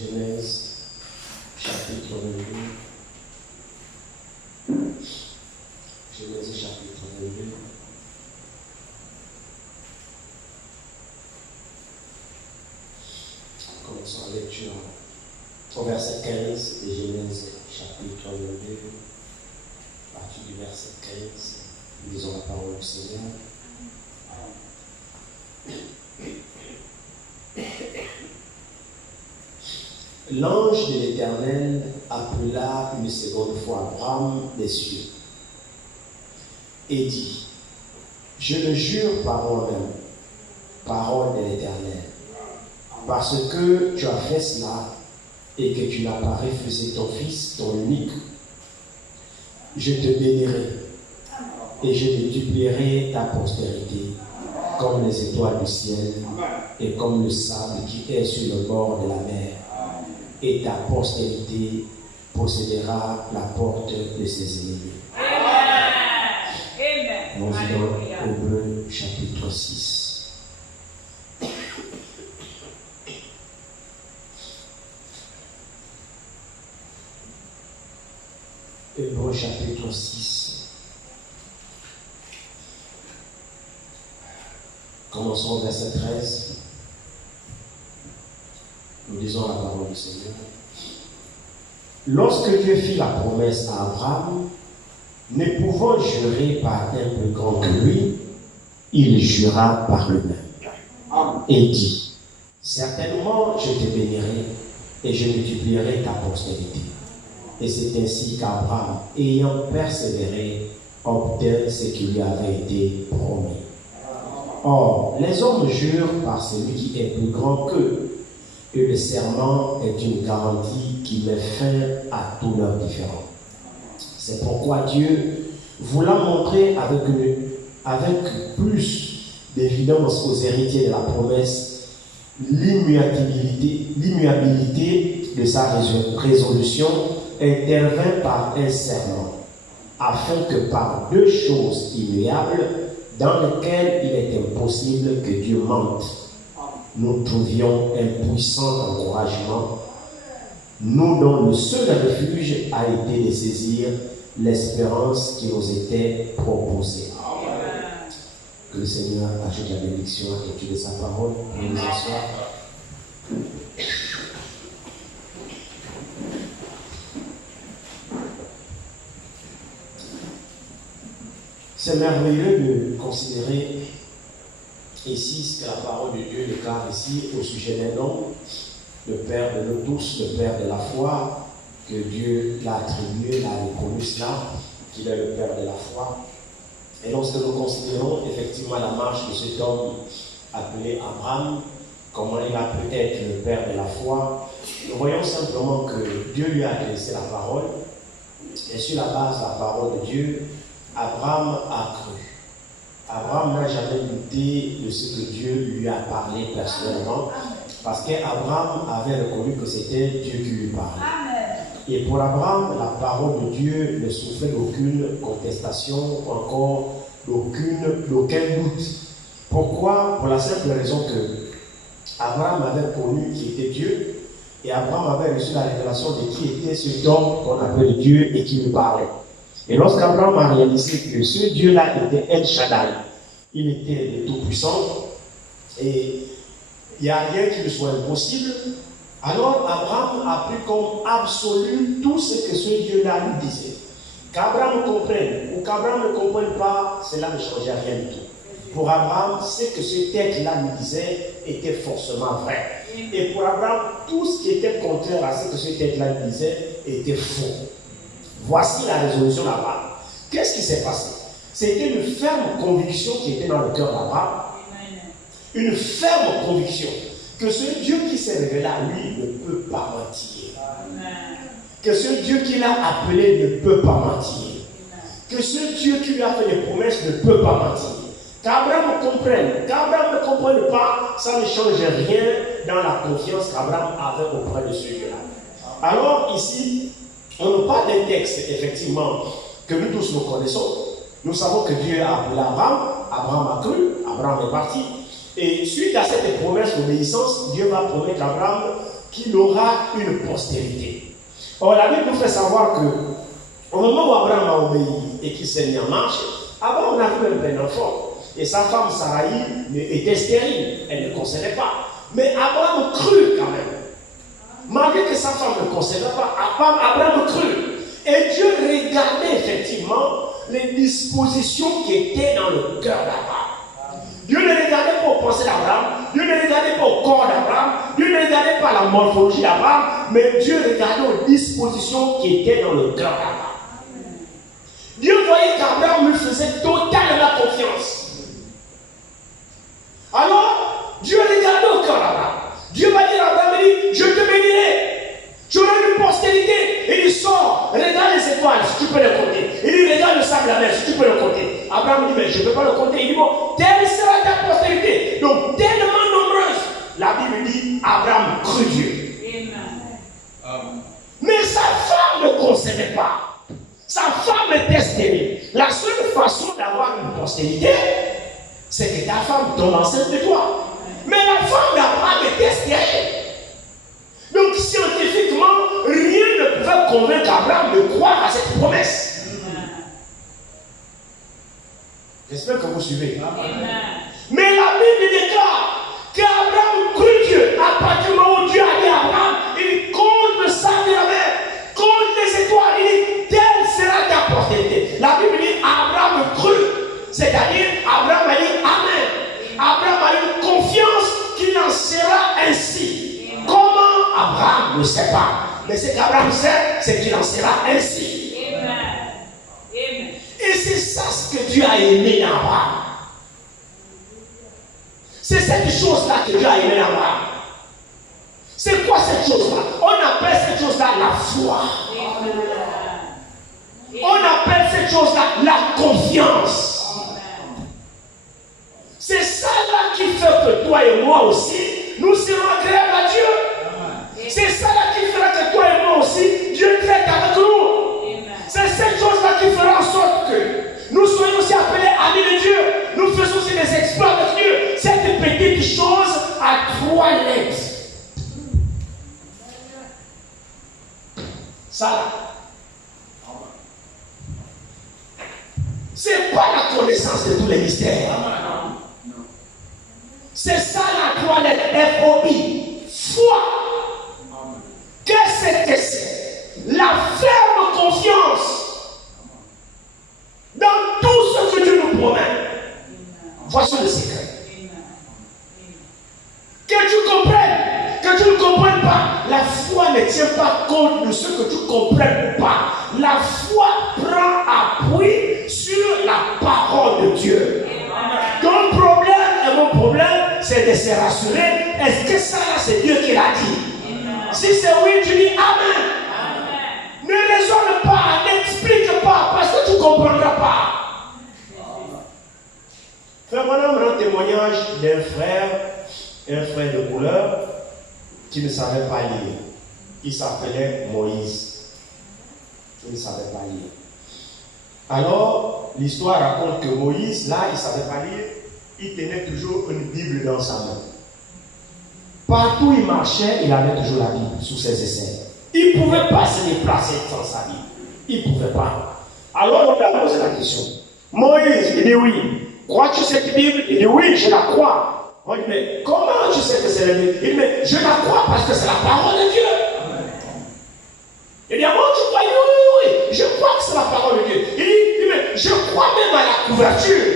Genèse, chapitre 22. Genèse, chapitre 22. Commençons la lecture au verset 15 de Genèse, chapitre 22. À partir du verset 15, lisons la parole du Seigneur. L'ange de l'Éternel appela une seconde fois Abraham des cieux et dit: Je le jure par moi-même, parole de l'Éternel, parce que tu as fait cela et que tu n'as pas refusé ton fils, ton unique, je te bénirai et je multiplierai ta postérité comme les étoiles du ciel et comme le sable qui est sur le bord de la mer. Et ta postérité possédera la porte de ses ennemis. Nous dans Hébreux chapitre 6. Hébreux chapitre 6. Commençons au verset 13. Nous lisons la parole du Seigneur. Lorsque Dieu fit la promesse à Abraham, ne pouvant jurer par un plus grand que lui, il jura par lui-même et dit: Certainement je te bénirai et je multiplierai ta postérité. Et c'est ainsi qu'Abraham, ayant persévéré, obtint ce qui lui avait été promis. Or, les hommes jurent par celui qui est plus grand qu'eux. Et le serment est une garantie qui met fin à tous leurs différends. C'est pourquoi Dieu voulant montrer avec plus d'évidence aux héritiers de la promesse l'immuabilité de sa résolution, intervint par un serment, afin que par deux choses immuables, dans lesquelles il est impossible que Dieu mente, nous trouvions un puissant encouragement, nous dont le seul refuge a été de saisir l'espérance qui nous était proposée. Que le Seigneur ajoute la bénédiction à l'étude de sa parole pour nous asseoir. C'est merveilleux de considérer ici ce que la parole de Dieu déclare ici au sujet d'un homme, le Père de nous tous, le Père de la foi, que Dieu l'a attribué, l'a reconnu cela, qu'il est le Père de la foi. Et lorsque nous considérons effectivement la marche de cet homme appelé Abraham, comment il a pu être le Père de la foi, nous voyons simplement que Dieu lui a adressé la parole, et sur la base de la parole de Dieu, Abraham a cru. Abraham n'a jamais douté de ce que Dieu lui a parlé personnellement, parce qu'Abraham avait reconnu que c'était Dieu qui lui parlait. Et pour Abraham, la parole de Dieu ne souffrait d'aucune contestation ou encore d'aucun doute. Pourquoi? Pour la simple raison que Abraham avait connu qui était Dieu, et Abraham avait reçu la révélation de qui était cet homme qu'on appelle Dieu et qui lui parlait. Et lorsqu'Abraham a réalisé que ce Dieu-là était El Shaddai, il était le Tout-Puissant, et il n'y a rien qui lui soit impossible, alors Abraham a pris comme absolu tout ce que ce Dieu-là lui disait. Qu'Abraham comprenne ou qu'Abraham ne comprenne pas, cela ne changeait rien du tout. Pour Abraham, ce que ce texte-là lui disait était forcément vrai. Et pour Abraham, tout ce qui était contraire à ce que ce texte-là lui disait était faux. Voici la résolution d'Abraham. Qu'est-ce qui s'est passé? C'était une ferme conviction qui était dans le cœur d'Abraham. Une ferme conviction que ce Dieu qui s'est révélé à lui ne peut pas mentir. Que ce Dieu qui l'a appelé ne peut pas mentir. Que ce Dieu qui lui a fait des promesses ne peut pas mentir. Qu'Abraham comprenne. Qu'Abraham ne comprenne pas, ça ne change rien dans la confiance qu'Abraham avait auprès de ce Dieu-là. Alors ici, on nous parle d'un texte, effectivement, que nous tous nous connaissons. Nous savons que Dieu a appelé Abraham, Abraham a cru, Abraham est parti. Et suite à cette promesse d'obéissance, Dieu va promettre à Abraham qu'il aura une postérité. Or, la Bible nous fait savoir que au moment où Abraham a obéi et qu'il s'est mis en marche, avant on a vu un plein enfant. Et sa femme Saraï était stérile, elle ne concevait pas. Mais Abraham crut quand même. Malgré que sa femme ne concevait pas, Abraham crut. Et Dieu regardait effectivement les dispositions qui étaient dans le cœur d'Abraham. Dieu ne regardait pas aux pensées d'Abraham, Dieu ne regardait pas au corps d'Abraham, Dieu ne regardait pas la morphologie d'Abraham, mais Dieu regardait aux dispositions qui étaient dans le cœur d'Abraham. Dieu voyait qu'Abraham lui faisait totalement confiance. Alors, Dieu regardait au cœur d'Abraham. Dieu va dire à Abraham, il dit, je te bénirai. Tu auras une postérité. Il dit, sors, regarde les étoiles si tu peux les compter. Il dit, regarde le sable de la mer si tu peux le compter. Abraham dit, mais je ne peux pas le compter. Il dit, bon, telle sera ta postérité. Donc, tellement nombreuse. La Bible dit, Abraham crut Dieu. Amen. Mais sa femme ne concevait pas. Sa femme était stérile. La seule façon d'avoir une postérité, c'est que ta femme tombe enceinte de toi. Mais la femme d'Abraham était stérile. Donc scientifiquement, rien ne pouvait convaincre Abraham de croire à cette promesse. J'espère que vous suivez. Mais la Bible déclare qu'Abraham crut Dieu. À partir du moment où Dieu a dit à Abraham, il compte le sable de la mer, compte les étoiles, il dit, telle sera ta postérité. La Bible dit, Abraham crut. C'est-à-dire, Abraham a dit Amen. Abraham a eu confiance qu'il en sera ainsi. Comment Abraham ne sait pas. Mais ce qu'Abraham sait, c'est qu'il en sera ainsi. Et c'est ça ce que Dieu a aimé dans Abraham. C'est cette chose-là que Dieu a aimé dans Abraham. C'est quoi cette chose-là? On appelle cette chose-là la foi. On appelle cette chose-là la confiance. C'est ça là qui fait que toi et moi aussi, nous serons agréables à Dieu. C'est ça là qui fera que toi et moi aussi, Dieu traite avec nous. C'est cette chose-là qui fera en sorte que nous soyons aussi appelés amis de Dieu. Nous faisons aussi des exploits de Dieu. Cette petite chose à 3 lettres. Ça là. C'est pas la connaissance de tous les mystères. C'est ça la 3 lettres, F-O-I. Foi. Qu'est-ce que c'est? La ferme confiance dans tout ce que Dieu nous promet. Voici le secret. Que tu comprennes, que tu ne comprennes pas, la foi ne tient pas compte de ce que tu comprennes ou pas. La foi prend appui sur la parole de Dieu. Ton problème et mon problème, c'est de se rassurer. Est-ce que ça là, c'est Dieu qui l'a dit? Si c'est oui, tu dis Amen. Ne raisonne pas, n'explique pas, parce que tu ne comprendras pas. Frère Bonhomme rend témoignage d'un frère de couleur, qui ne savait pas lire. Il s'appelait Moïse. Il ne savait pas lire. Alors, l'histoire raconte que Moïse, là, il ne savait pas lire. Il tenait toujours une Bible dans sa main. Partout où il marchait, il avait toujours la Bible sous ses aisselles. Il ne pouvait pas se déplacer sans sa Bible. Il ne pouvait pas. Alors, on lui a posé la question. Moïse, il dit oui. Crois-tu cette Bible? Il dit oui, je la crois. On dit, mais comment tu sais que c'est la Bible? Il dit, mais je la crois parce que c'est la parole de Dieu. Il dit, ah bon, tu crois? Oui, je crois que c'est la parole de Dieu. Il dit, mais je crois même à la couverture.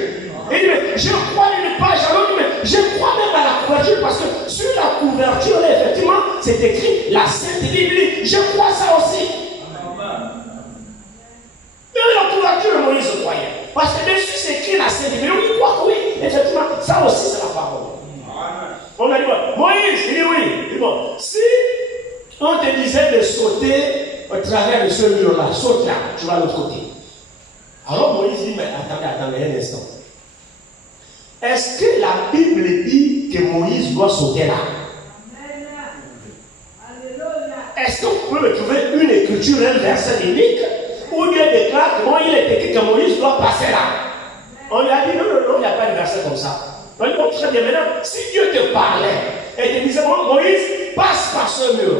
Il dit, mais je crois une page à l'autre, mais je crois même à la couverture parce que sur la couverture, là, effectivement, c'est écrit la Sainte Bible. Je crois ça aussi. Mais la couverture, Moïse croyait. Parce que dessus, c'est écrit la Sainte Bible. On dit quoi? Oui, effectivement, ça aussi, c'est la parole. On a dit, Moïse, il dit oui. Il dit, bon, si on te disait de sauter au travers de ce mur-là, saute là, tu vas de l'autre côté. Alors Moïse dit, mais attendez un instant. Est-ce que la Bible dit que Moïse doit sauter là? Est-ce qu'on peut me trouver une écriture, un verset biblique où Dieu déclare que il est écrit que Moïse doit passer là? On lui a dit, non, il n'y a pas de verset comme ça. On lui dit, bon, très bien, maintenant, si Dieu te parlait et te disait, bon, Moïse, passe par ce mur.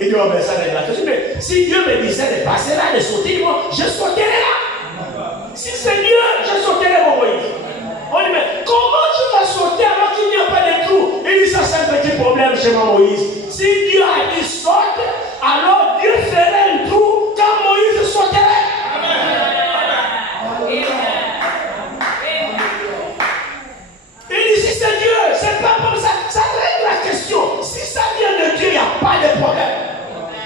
Il dit, oh, mais ça n'est pas possible. Mais si Dieu me disait de passer là, de sauter, moi, je sauterai là. Si c'est Dieu, je sauterai mon Moïse. On dit, mais comment tu vas sauter alors qu'il n'y a pas de trou? Il dit, ça c'est un petit problème chez mon Moïse. Si Dieu a dit saute, alors Dieu ferait un trou quand Moïse sauterait. Il dit, si c'est Dieu, c'est pas comme ça. Ça règle la question. Si ça vient de Dieu, il n'y a pas de problème.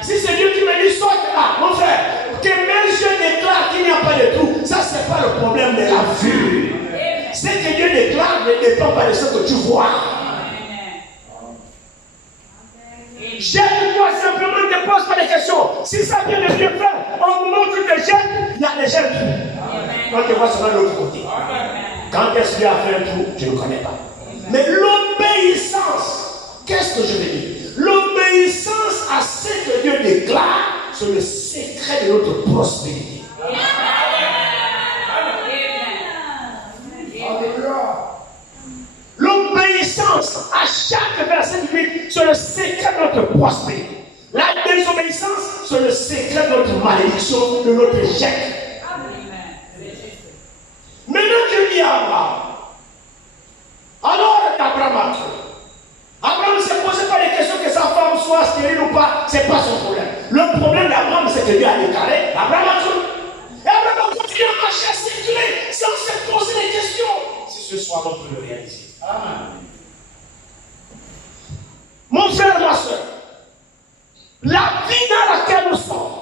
Si c'est Dieu qui me dit saute, ah, mon frère, que même je déclare qu'il n'y a pas de trou, ça c'est pas le problème de la vue. Ce que Dieu déclare ne dépend pas de ce que tu vois. Jette-toi simplement, ne te pose pas de questions. Si ça vient de Dieu faire, au moment où tu te jettes, il y a des jets. Quand tu vois seulement de l'autre côté. Quand est-ce qu'il a fait un trou, je ne connais pas. Mais l'obéissance, qu'est-ce que je veux dire? L'obéissance à ce que Dieu déclare, c'est le secret de notre prospérité. L'obéissance à chaque verset biblique, c'est le secret de notre prospérité. La désobéissance, c'est le secret de notre malédiction, de notre échec. Maintenant, Dieu dit à Abraham. Alors, Abraham a cru. Abraham ne se posait pas les questions que sa femme soit stérile ou pas, ce n'est pas son problème. Le problème d'Abraham, c'est que Dieu a déclaré. Abraham a cru. Et Abraham a continué à marcher, à circuler, sans se poser des questions. Si ce soir, on peut le réaliser. Amen. Mon frère, ma soeur, la vie dans laquelle nous sommes,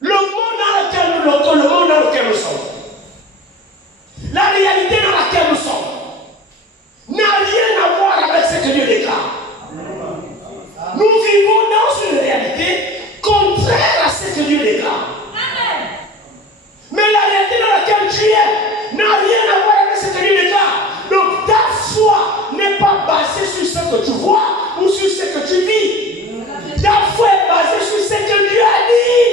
le monde dans lequel nous sommes, la réalité dans laquelle nous sommes, n'a rien à voir avec ce que Dieu déclare. Nous vivons dans une réalité contraire à ce que Dieu déclare. Mais la réalité dans laquelle tu es n'a rien à voir avec ce que Dieu déclare. Donc ta foi n'est pas basée sur ce que tu vois ou sur ce que tu vis. Ta foi est basée sur ce que Dieu a dit.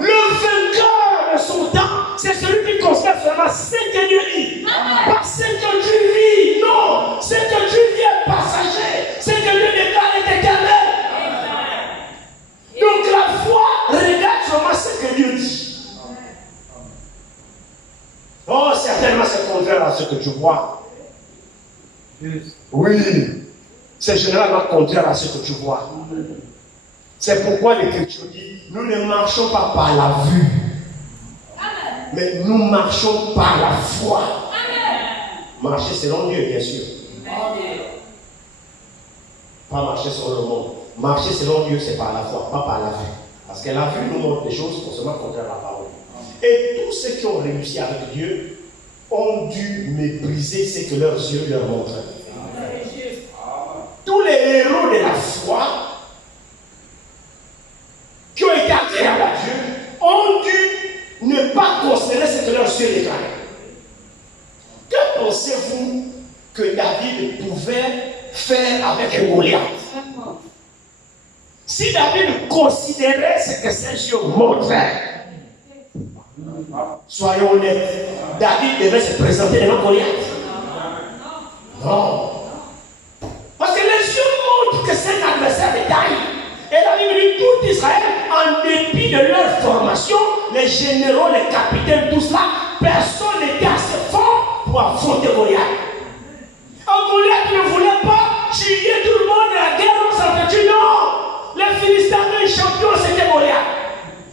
Le vainqueur de son temps, c'est celui qui conserve seulement ce que Dieu dit. Pas ce que tu vis. Non, ce que tu vis est passager. Ce que Dieu déclare est éternel. Donc la foi regarde seulement ce que Dieu dit. Oh, certainement c'est contraire à ce que tu vois. Oui, c'est généralement contraire à ce que tu vois. C'est pourquoi l'Écriture dit, nous ne marchons pas par la vue, mais nous marchons par la foi. Marcher selon Dieu, bien sûr. Pas marcher selon le monde. Marcher selon Dieu, c'est par la foi, pas par la vue. Parce que la vue nous montre des choses forcément contraires à la parole. Et tous ceux qui ont réussi avec Dieu ont dû mépriser ce que leurs yeux leur montraient. Tous les héros de la foi qui ont été agréables à Dieu ont dû ne pas considérer ce que leurs yeux déclaraient. Que pensez-vous que David pouvait faire avec Goliath? Si David considérait ce que ses yeux montraient, soyons honnêtes, David devait se présenter devant Goliath. Non. Parce que les yeux montrent que c'est un adversaire de taille. Et la Bible dit tout Israël, en dépit de leur formation, les généraux, les capitaines, tout cela, personne n'était assez fort pour affronter Goliath. Goliath ne voulait pas tuer tout le monde à la guerre, on s'entretue. Non. Les Philistins, les champions, c'était Goliath.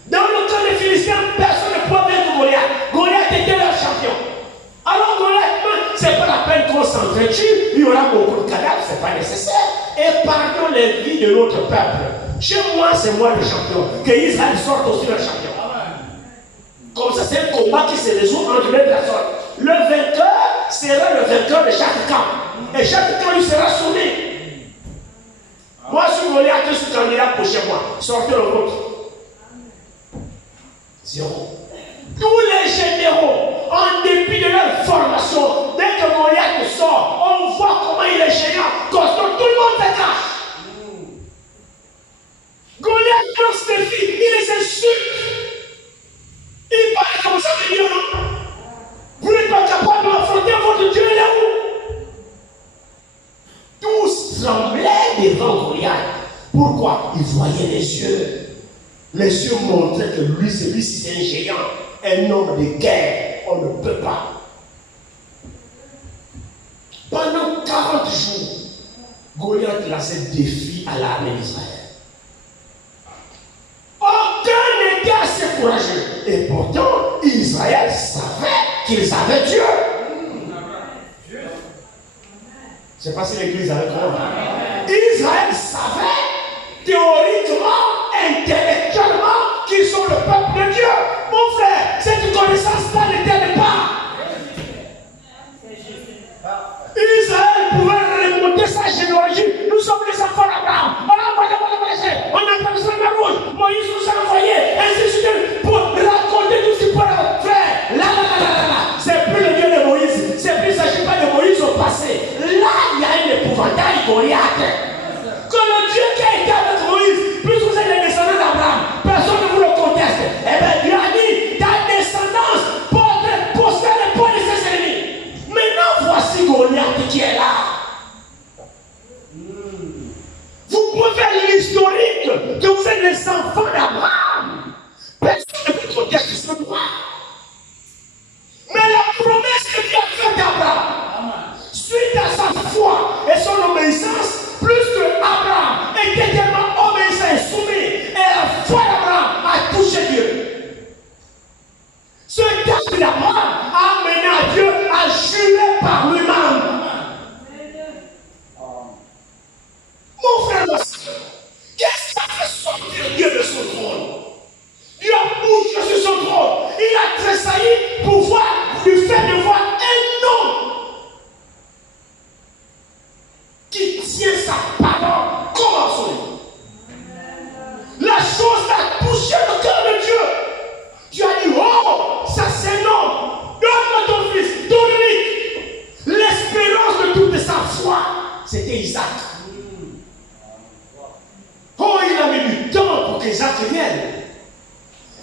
Dans le cas des Philistins, personne ne pouvait vaincre Goliath. Goliath était leur champion. Alors Goliath, c'est pas la peine qu'on s'entretue, il y aura beaucoup de cadavres, c'est pas nécessaire. Épargnons les vies de notre peuple. Chez moi, c'est moi le champion. Que Israël sorte aussi le champion. Comme ça, c'est un combat qui se résout entre les personnes. Le vainqueur sera le vainqueur de chaque camp. Et chaque camp lui sera sonné. Moi, je suis Goliath, je suis candidat pour chez moi. Sortez le vôtre. Zéro. Tous les généraux, en dépit de leur formation, dès que Goliath sort, on voit comment il est géant. Costaud, tout le monde se cache. Goliath lance des filles, il les insulte. Il parle comme ça, mais non. Vous n'êtes pas capable d'affronter votre Dieu, il est où? Tous tremblaient. devant Goliath. Pourquoi? Il voyait les yeux. Les yeux montraient que lui, c'est un géant, un homme de guerre. On ne peut pas. Pendant 40 jours, Goliath lançait défi à l'armée d'Israël. Aucun n'était assez courageux. Et pourtant, Israël savait qu'ils avaient Dieu. Je ne sais pas si l'église avait compris. Israël savait, théoriquement, intellectuellement, qu'ils sont le peuple de Dieu. Mon frère, cette connaissance-là n'était pas. Israël pouvait remonter sa généalogie. Nous sommes les enfants d'Abraham. On a traversé la mer Rouge. Moïse nous a envoyé. Ainsi de suite. Pour raconter tout ce qu'il faut faire. Là. C'est plus le Dieu de Moïse. C'est plus, il ne s'agit pas de Moïse au passé. Là, il y a un épouvantail Goliath. Que le Dieu qui a été avec Moïse, plus vous êtes les descendants d'Abraham, personne ne vous le conteste. Eh bien, Dieu a dit, ta descendance possède les points de ses ennemis. Maintenant, voici Goliath qui est là. Vous pouvez faire l'historique que vous êtes les enfants d'Abraham. Personne ne peut contester ce droit. Mais la promesse que Dieu a faite d'Abraham, suite à sa foi et son obéissance, plus que Abraham était tellement obéissant et soumis, et la foi d'Abraham a touché Dieu. Ce terme d'Abraham a amené à Dieu à jurer par lui-même. Mon frère, qu'est-ce qui a fait sortir Dieu de son trône? Dieu a bougé sur son trône. Il a tressailli pour lui faire de voir un homme qui tient sa parole comme son nom. La chose a touché le cœur de Dieu. Dieu a dit, oh, ça c'est un homme. Donne-moi ton fils, donne-lui. L'espérance de toute sa foi, c'était Isaac. Oh, il a mis du temps pour qu'Isaac vienne.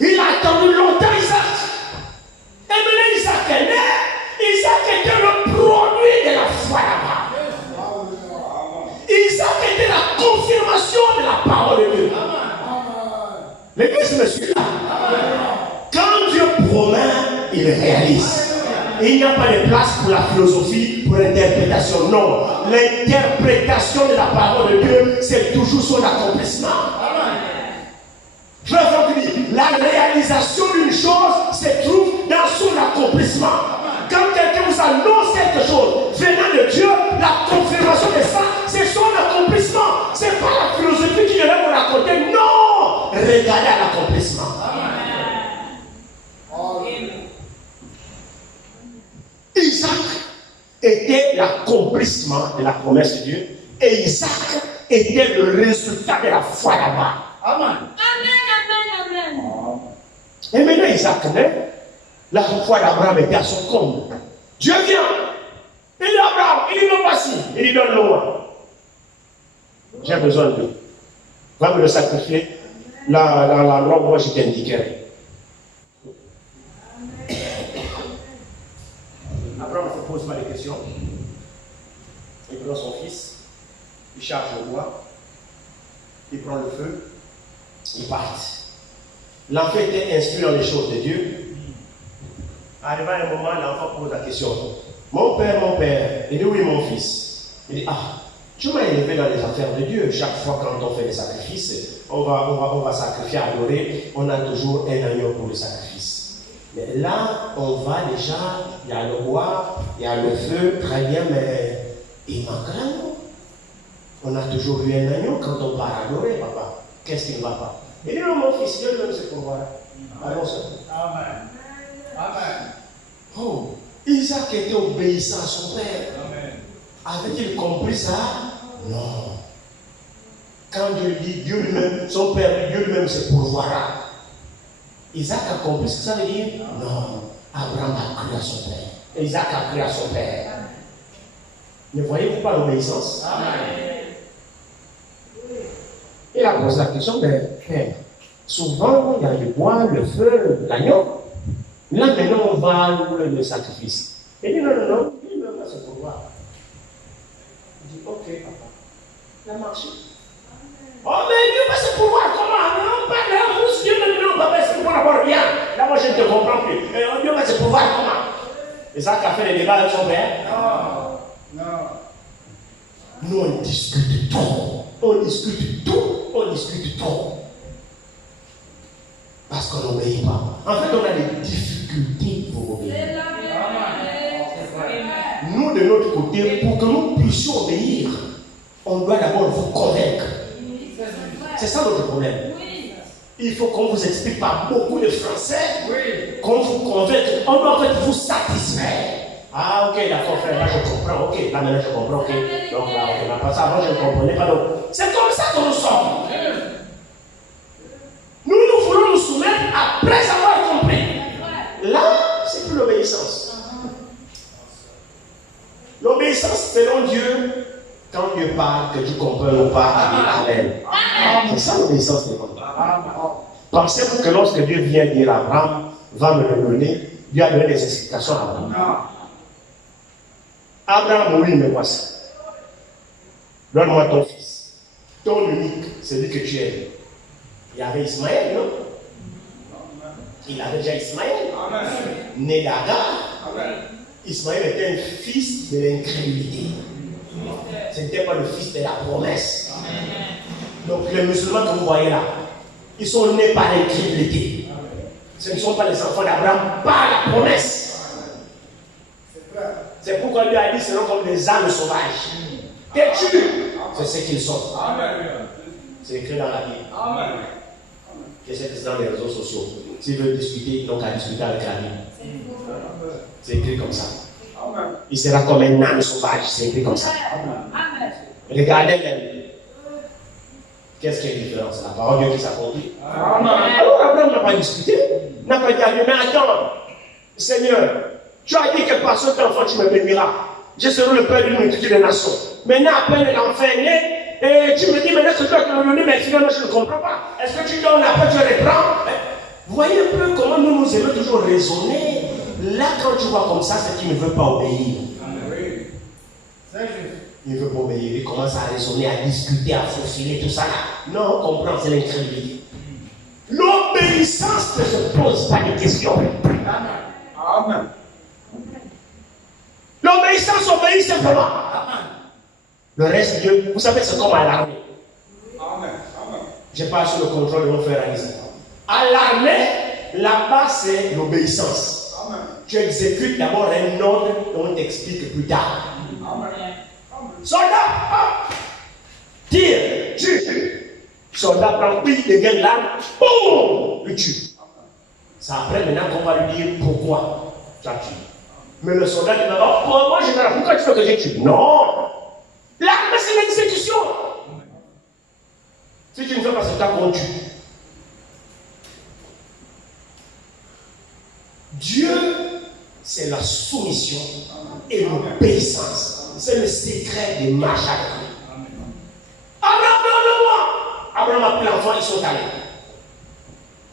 Il a attendu longtemps Isaac. Et maintenant Isaac est né. Isaac était le produit de la foi d'Abraham. Isaac était la confirmation de la parole de Dieu. L'église me suit là. Quand Dieu promet, il réalise. Il n'y a pas de place pour la philosophie, pour l'interprétation. Non. L'interprétation de la parole de Dieu, c'est toujours son accomplissement. Je veux dire, la réalisation d'une chose se trouve dans son accomplissement. Quand quelqu'un vous annonce quelque chose venant de Dieu, la confirmation de ça, c'est son accomplissement. Ce n'est pas la philosophie qui vient vous raconter. Non! Regardez à l'accomplissement. Isaac était l'accomplissement de la promesse de Dieu et Isaac était le résultat de la foi d'Abraham. Amen. Et maintenant Isaac naît, la foi d'Abraham était à son comble. Dieu vient, il dit Abraham, il dit non voici, il dit donne-le-moi. J'ai besoin de lui. Va me le sacrifier, la loi, moi je t'indiquerai. Abraham ne se pose pas de questions. Il prend son fils, il charge le bois, il prend le feu, il part. L'enfant était instruit dans les choses de Dieu. Arrivé à un moment, l'enfant pose la question. Mon père, il dit oui mon fils. Il dit tu m'as élevé dans les affaires de Dieu. Chaque fois quand on fait des sacrifices, on va sacrifier, adorer, on a toujours un agneau pour le sacrifice. Mais là, on va déjà, il y a le bois, il y a le feu, très bien, mais il manque l'agneau. On a toujours eu un agneau quand on part adorer, papa. Qu'est-ce qui ne va pas? Il dit non, mon fils, Dieu donne ce pouvoir. Allons ça. Amen. Amen. Oh, Isaac était obéissant à son père. Amen. Avait-il compris ça? Non. Quand Dieu dit, Dieu lui-même, son père, Dieu lui-même se pourvoira. Isaac a compris ce que ça veut dire? Non. Abraham a cru à son père. Isaac a cru à son père. Ne voyez-vous pas l'obéissance? Amen. Il a posé la question, mais souvent, il y a le bois, le feu, l'agneau. Là, maintenant, on va le sacrifice. Il dit non, il ne veut pas se pouvoir. Il dit, ok, papa. Il a marché. Oh, mais Dieu va se pouvoir comment? Non, pas là, vous, Dieu maintenant, papa, c'est pour avoir bien. Là, moi, je ne te comprends plus. Dieu va se pouvoir comment? Et ça qui a fait les débats avec son père? Non. Non. Nous, on discute trop. On discute tout. On discute trop. Parce qu'on n'obéit pas. En fait, on a des difficultés pour obéir. Nous, de notre côté, pour que nous puissions obéir, on doit d'abord vous convaincre. C'est ça notre problème. Il faut qu'on vous explique par beaucoup de français, qu'on vous convainque. On doit en fait vous satisfaire. Ah, ok, d'accord, frère, là je comprends. Ok, là maintenant je comprends. Ok, donc là, ok, là, pas ça, avant je ne comprenais pas. Donc, c'est comme ça que nous sommes. Nous voulons nous soumettre après avoir compris. Là, c'est plus l'obéissance. L'obéissance, selon Dieu, quand Dieu parle, que tu comprends ou pas, Amen. C'est ça l'obéissance des commandements. Pensez-vous que lorsque Dieu vient dire à Abraham, va me le donner, Dieu a donné des explications à Abraham. Abraham, oui, mais voici. Donne-moi ton fils, ton unique, celui que tu aimes. Il y avait Ismaël, non? Il avait déjà Ismaël, né d'Agar. Ismaël était un fils de l'incrédulité. Ce n'était pas le fils de la promesse. Donc les musulmans que vous voyez là, ils sont nés par l'incrédulité. Ce ne sont pas les enfants d'Abraham par la promesse. C'est pourquoi lui a dit, seront comme des ânes sauvages. Têtus, c'est ce qu'ils sont. C'est écrit dans la Bible. Je sais que c'est dans les réseaux sociaux. S'ils veulent discuter, ils n'ont qu'à discuter avec la Bible. C'est écrit comme ça. Il sera comme un âne sauvage. C'est écrit comme ça. Regardez-le. Qu'est-ce qui est différent? C'est la parole de Dieu qui s'accomplit. Alors Abraham n'a pas discuté. N'a pas dit à lui, mais attends, Seigneur, tu as dit que par cet enfant tu me béniras. Je serai le père d'une multitude de nations. Maintenant, à peine l'enfant est né, et tu me dis maintenant que tu dois te le donner, mais finalement je ne comprends pas. Est-ce que tu donnes après tu reprends? Vous voyez un peu comment nous aimons toujours raisonner. Là, quand tu vois comme ça, c'est qu'il ne veut pas obéir. Il ne veut pas obéir. Il commence à raisonner, à discuter, à faufiler, tout ça là. Non, on comprend, c'est l'incrédulité. L'obéissance ne se pose pas de questions. Amen. L'obéissance obéit simplement. Le reste, Dieu, vous savez, c'est comme à l'armée. Je parle sur le contrôle de mon frère Anissa. À l'armée, là-bas, c'est l'obéissance. Tu exécutes d'abord un ordre et on t'explique plus tard. Soldat, tire, tue. Soldat prend pile de gain l'arme, boum, le tue. C'est après maintenant qu'on va lui dire pourquoi tu as tué. Mais le soldat dit, oh, moi général, pourquoi tu veux que je tue? Non! L'arme c'est l'exécution. Si tu ne fais pas ce temps qu'on tue. Dieu, c'est la soumission et l'obéissance. C'est le secret des marches avec lui. Abraham, donne-le-moi. Abraham a pris l'enfant, ils sont allés.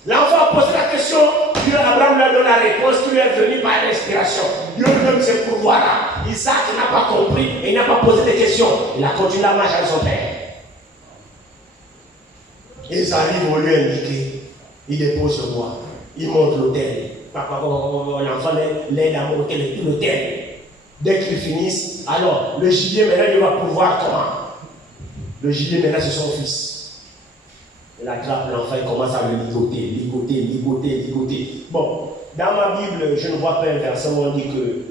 L'enfant a posé la question, Dieu, Abraham lui a donné la réponse qui lui est venue par l'inspiration. Dieu lui-même c'est pour voir. Isaac n'a pas compris et il n'a pas posé de questions. Il a continué la marche avec son père. Ils arrivent au lieu indiqué. Ils déposent le bois. Ils montent l'autel. L'enfant l'aide à monter l'autel. Dès qu'ils finissent, alors le gibier maintenant il va pouvoir comment? Le gibier maintenant c'est son fils. Il attrape l'enfant et commence à le ligoter. Bon, dans ma Bible, je ne vois pas un verset où on dit que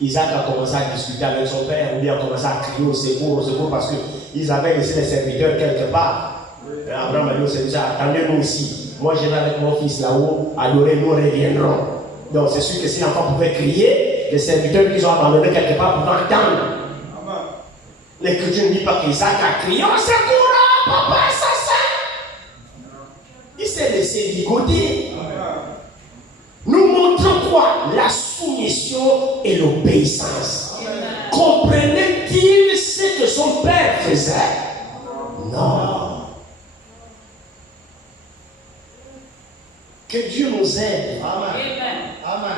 Isaac a commencé à discuter avec son père ou bien a commencé à crier au secours parce qu'ils avaient laissé les serviteurs quelque part. Abraham a dit aux serviteurs, attendez-nous ici. Moi je vais avec mon fils là-haut, adorer, nous reviendrons. Donc c'est sûr que si l'enfant pouvait crier, les serviteurs qu'ils ont abandonnés quelque part pouvaient entendre. L'Écriture ne dit pas qu'Isaac a crié, au secours, papa, assassin. Il s'est laissé ligoter. Nous montrons quoi? La soumission et l'obéissance. Comprenait-il ce que son père faisait? Non. Que Dieu nous aide. Amen.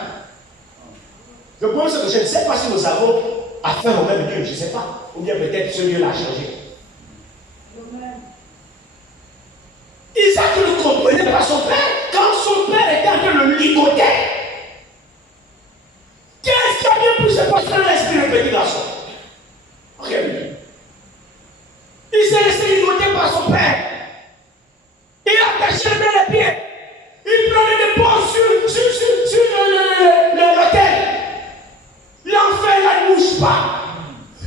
Le problème, c'est que je ne sais pas si nous avons affaire au même Dieu, je ne sais pas. Ou bien peut-être ce Dieu l'a changé. son père, quand son père était en train de le ligoter, qu'est-ce qui a bien pu se passer dans l'esprit du petit garçon? Rien. Il s'est laissé ligoter par son père. Il a caché les pieds. Il prenait des ponts sur l'hôtel. L'enfer ne bouge pas.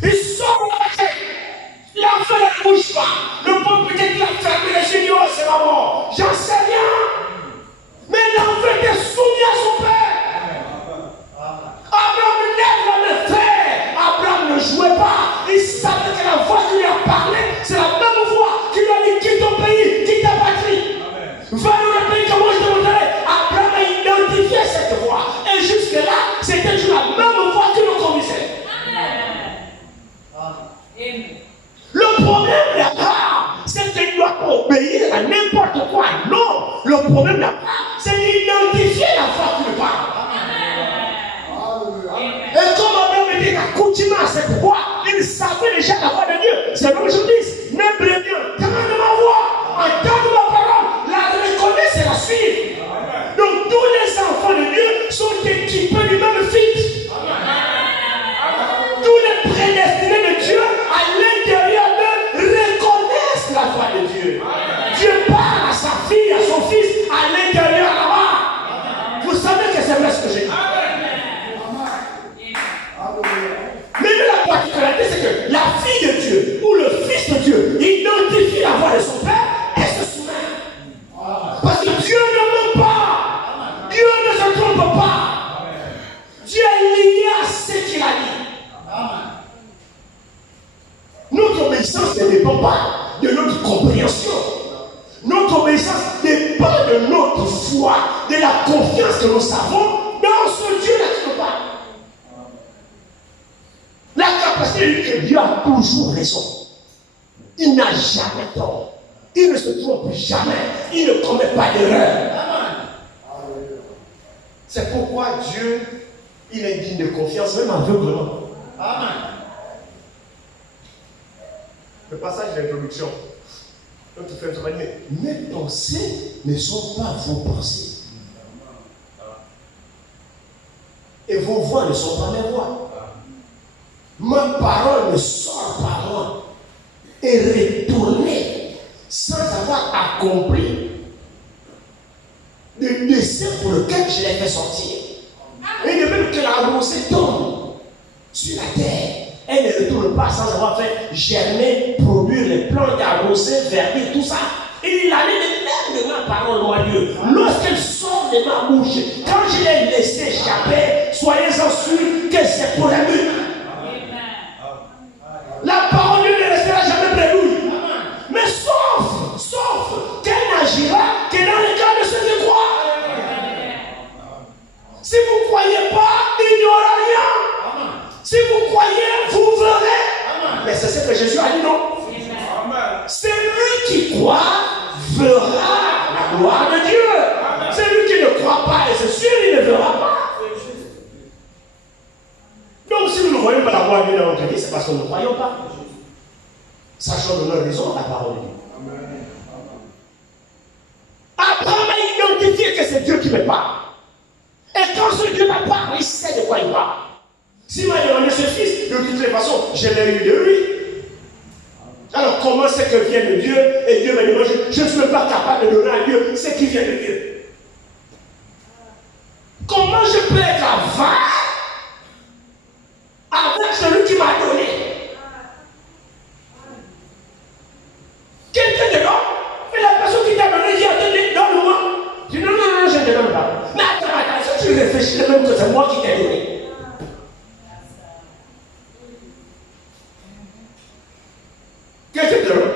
Il sort de la tête. L'enfer ne bouge pas. Le pauvre peut-être qu'il a fermé les yeux. Oh, c'est la mort. J'en sais rien. Mais l'enfer était soumis à son père. Abraham lève la main, frère. Abraham ne jouait pas. Il savait que la voix qui lui a parlé, c'est la même voix qui lui a dit quitte ton pays, quitte ta patrie. Va dans le pays comme moi je te montrerai. Abraham a identifié cette voix. Et jusque-là, c'était toujours la même voix qui le conduisait. Le problème là-bas, c'est qu'il doit obéir à n'importe quoi. Non, le problème là-bas, c'est d'identifier la voix qui le parle. Et comme Abraham était accoutumé à cette voix, il savait déjà la voix de Dieu. C'est comme je dis, mes brebis entendent ma voix, entendent ma parole, la reconnaissent et la suivent. Donc tous les enfants de Dieu sont équipés du même fils. Tous les prédestinés de Dieu, à l'intérieur d'eux, reconnaissent la voix de Dieu. Dieu parle à sa fille, à son fils, à l'intérieur là-bas. Vous savez que c'est vrai ce que j'ai dit. Mais la particularité, c'est que la fille de Dieu ou le fils de Dieu identifie la voix de son père et se soumet. Parce que Dieu ne ment pas. Dieu ne se trompe pas. Dieu est lié à ce qu'il a dit. Notre obéissance ne dépend pas de notre compréhension. Notre obéissance dépend de notre foi, de la confiance que nous avons dans ce Dieu-là qui nous parle. La capacité de dire que Dieu a toujours raison. Il n'a jamais tort. Il ne se trompe jamais. Il ne commet pas d'erreur. C'est pourquoi Dieu, il est digne de confiance, même aveuglement. Amen. Le passage d'introduction. Notre frère se dit, mes pensées ne sont pas vos pensées. Et vos voix ne sont pas mes voix. Ma parole ne sort par moi et retournée sans avoir accompli le dessein pour lequel je l'ai fait sortir. Et de même que la rosée tombe sur la terre, elle ne retourne pas sans avoir fait germer, produire les plantes arrosées, verdir, tout ça. Et il allait de même de ma parole, moi Dieu. Lorsqu'elle sort de ma bouche, quand je l'ai laissé échapper, soyez-en sûrs que c'est pour un but. La parole de Dieu ne restera jamais près de lui. Mais sauf qu'elle n'agira que dans le cas de ceux qui croient. Si vous ne croyez pas, il n'y aura rien. Si vous croyez, vous verrez. Mais c'est ce que Jésus a dit, non? Celui qui croit verra la gloire de Dieu. Celui qui ne croit pas, et c'est sûr, il ne verra pas. Donc si nous ne voyons pas la gloire de Dieu dans notre vie, c'est parce que nous ne croyons pas. Sachant de leur raison la parole de Dieu. Abraham a identifié que c'est Dieu qui me parle. Et quand ce Dieu me parle, il sait de quoi il parle. S'il m'a demandé ce fils, de toutes les façons, je l'ai eu de lui. Alors comment c'est que vient de Dieu? Et Dieu m'a dit, moi, je ne suis même pas capable de donner à Dieu ce qui vient de Dieu. Comment je peux être avare avec celui qui m'a donné? Quelqu'un te donne, mais la personne qui t'a donné dit, attendez, donne-moi. Je dis, non, je ne te donne pas. Mais attends, si tu réfléchis même que c'est moi qui t'ai donné. Quelqu'un te donne.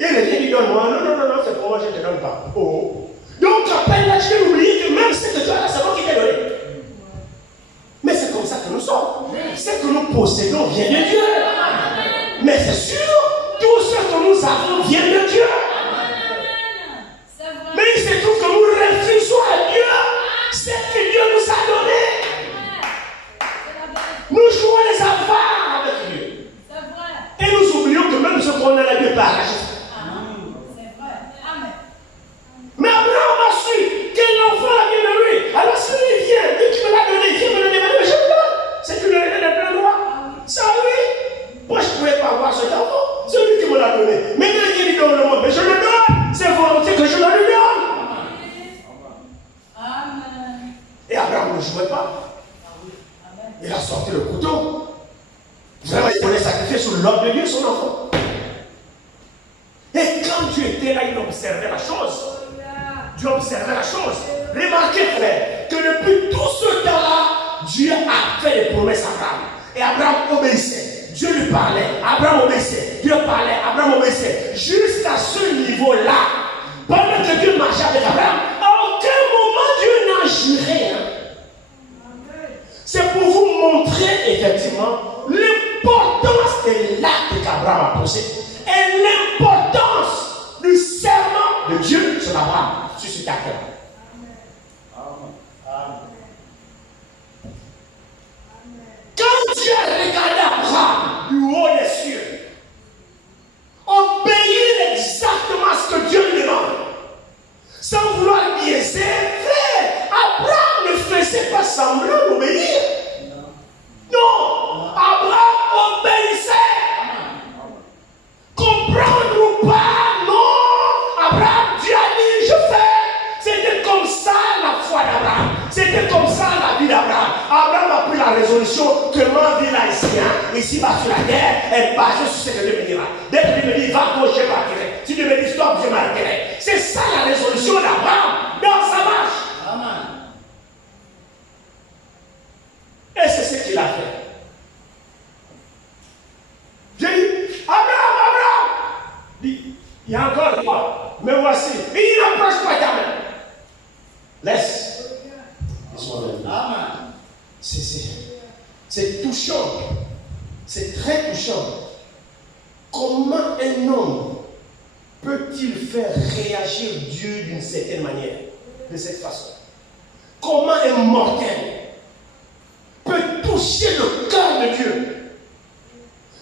Il dit, donne-moi. Non, c'est pour moi, je ne te donne pas. Oh. Donc, après là, tu peux oublier que même ce que tu as là, c'est moi qui t'ai donné. Mais c'est comme ça que nous sommes. Ce que nous possédons vient de Dieu. Mais c'est sûr, tout ce que nous avons vient de Dieu. Mais il se trouve que nous refusons à Dieu ce que Dieu nous a donné. Nous jouons les avares avec Dieu. Et nous oublions que même ce qu'on a là, Dieu partage. Mais Abraham a su était là, il observait la chose. Dieu observait la chose. Remarquez, frère, que depuis tout ce temps-là, Dieu a fait des promesses à Abraham. Et Abraham obéissait. Dieu lui parlait. Abraham obéissait. Dieu parlait. Abraham obéissait. Jusqu'à ce niveau-là, pendant que Dieu marchait avec Abraham, à aucun moment Dieu n'a juré. C'est pour vous montrer effectivement l'importance de l'acte qu'Abraham a posé et l'importance du serment de Dieu sur Abraham, sur ce caractère. Quand Dieu a regardé Abraham du haut des cieux, obéir exactement à ce que Dieu lui demande, sans vouloir biaiser, frère, Abraham ne faisait pas semblant d'obéir. Non, Abraham obéissait. Comprendre ou pas, non, Abraham, Dieu a dit, je fais. C'était comme ça la foi d'Abraham. C'était comme ça la vie d'Abraham. Abraham a pris la résolution que ma vie là ici va sur la terre, est basée sur ce que Dieu me dira. Dès que Dieu me dit, va gauche, je partirai. Si Dieu me dit stop, je m'arrêterai. C'est ça la résolution d'Abraham dans sa marche. Amen. Et c'est ce qu'il a fait. Dieu dit, Abraham, dit, il y a encore toi, me voici. Et il n'approche pas ta main. Laisse. Amen. C'est touchant. C'est très touchant. Comment un homme peut-il faire réagir Dieu d'une certaine manière, de cette façon? Comment un mortel peut toucher le cœur de Dieu?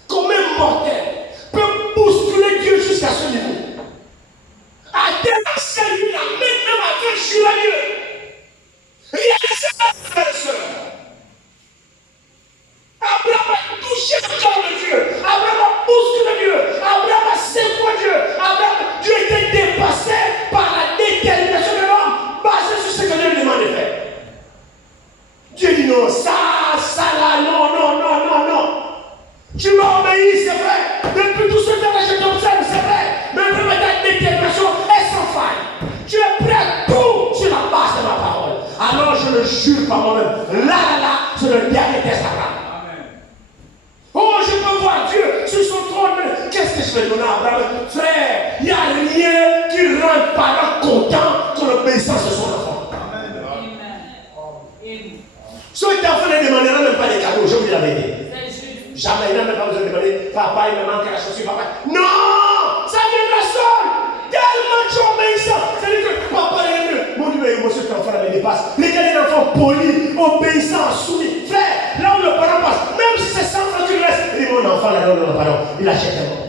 Comment un mortel peut bousculer Dieu jusqu'à ce niveau? À tel enseigne, il a même à faire jurer Dieu. Réalisez ça, frères et sœurs. Abraham a touché le cœur de Dieu. Abraham a bousculé Dieu. Abraham a secoué Dieu. Dieu était dépassé par la détermination de l'homme basée sur ce que Dieu lui demande de faire. Dieu dit non, ça là, non. Tu m'as obéi, c'est vrai. Depuis tout ce temps-là, je t'observe, c'est vrai. Mais vraiment, ta détermination est sans faille. Tu es prêt à tout sur la base de ma parole. Alors je le jure par moi-même. Là, c'est le dernier test d'Abraham. Oh, je peux voir Dieu sur son trône. Qu'est-ce que je vais donner à Abraham? Frère, il n'y a rien qui rend un parent content que l'obéissance de son enfant. Amen. Cet enfant ne demandera même pas des cadeaux, je vous dis la vérité. Jamais, il n'a même pas besoin de demander, papa, il me manque la chaussure, papa. Non, ça viendra seul. Tellement tu es obéissant. C'est-à-dire que papa est mieux. Mon Dieu, moi, cet enfant me dépasse. Regardez l'enfant poli, obéissant, soumis. Frère, là où le parent passe, même si c'est 100 francs qui reste, il dit mon enfant, là, non, pardon, il achète un mot.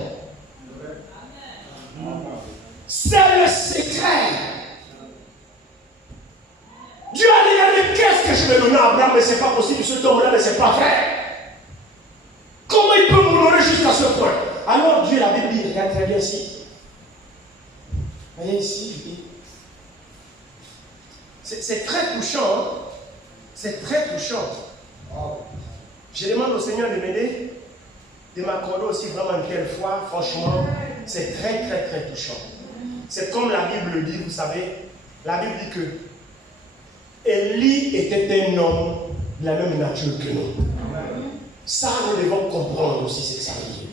C'est le secret. Dieu a regardé, qu'est-ce que je vais donner à Abraham, mais c'est pas possible, ce homme-là, mais c'est pas vrai. Comment il peut m'honorer jusqu'à ce point? Alors Dieu l'avait dit, regarde très bien ici. Voyez ici, je dis. C'est très touchant. Hein? C'est très touchant. Je demande au Seigneur de m'aider, de m'accorder aussi vraiment une telle foi. Franchement, c'est très touchant. C'est comme la Bible dit, vous savez. La Bible dit que Élie était un homme de la même nature que nous. Ça, nous devons comprendre aussi ce que ça veut dire.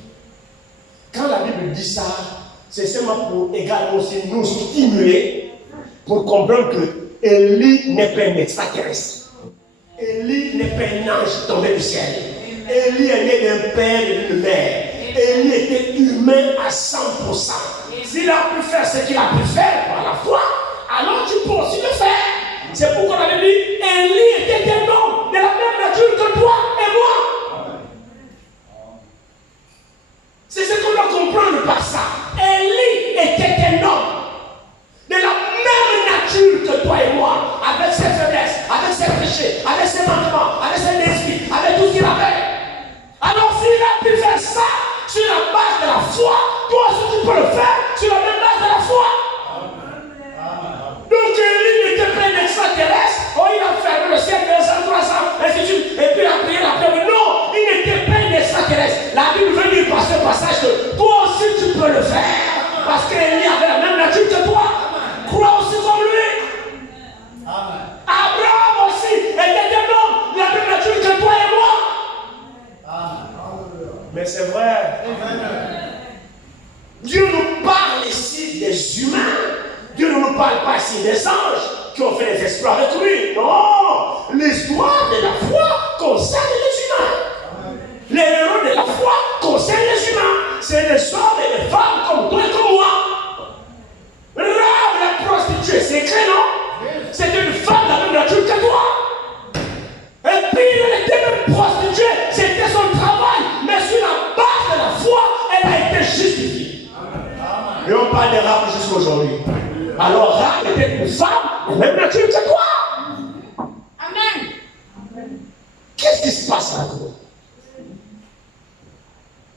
Quand la Bible dit ça, c'est seulement pour également aussi nous stimuler pour comprendre que Élie n'est pas un extraterrestre. Élie n'est pas un ange tombé du ciel. Élie est né d'un père et d'une mère. Élie était humain à 100%. S'il a pu faire ce qu'il a pu faire par la foi, alors tu peux aussi le faire. C'est pourquoi la Bible dit Élie était un homme de la même nature que toi et moi. C'est ce qu'on doit comprendre par ça. Élie était un homme de la même nature que toi et moi, avec ses faiblesses, avec ses péchés, avec ses manquements, avec ses désirs, avec tout ce qu'il avait. Alors s'il a pu faire ça sur la base de la foi, toi aussi tu peux le faire sur la même base de la foi. Donc Élie n'était pas un extraterrestre. Oh, il a fermé le ciel 200, 300, ainsi de suite. Et puis il a prié la prière. Non, il n'était pas un extraterrestre. La Bible veut dire par ce passage que toi aussi tu peux le faire. Parce qu'Élie avait la même Dieu nous parle ici des humains. Dieu ne nous parle pas ici des anges qui ont fait des exploits avec lui. Non, l'histoire de la foi concerne les humains. Les héros de la foi concernent les humains. C'est des hommes et des femmes comme toi et comme moi. Rahab la prostituée, c'est écrit, non? C'est une femme de la même nature que toi. Et puis elle était même prostituée. C'était son travail. Mais sur la base de la foi, elle a été justifiée. Et on parle de Rahab jusqu'à aujourd'hui. Alors Rahab était une femme de la même nature que toi. Amen. Qu'est-ce qui se passe avec nous?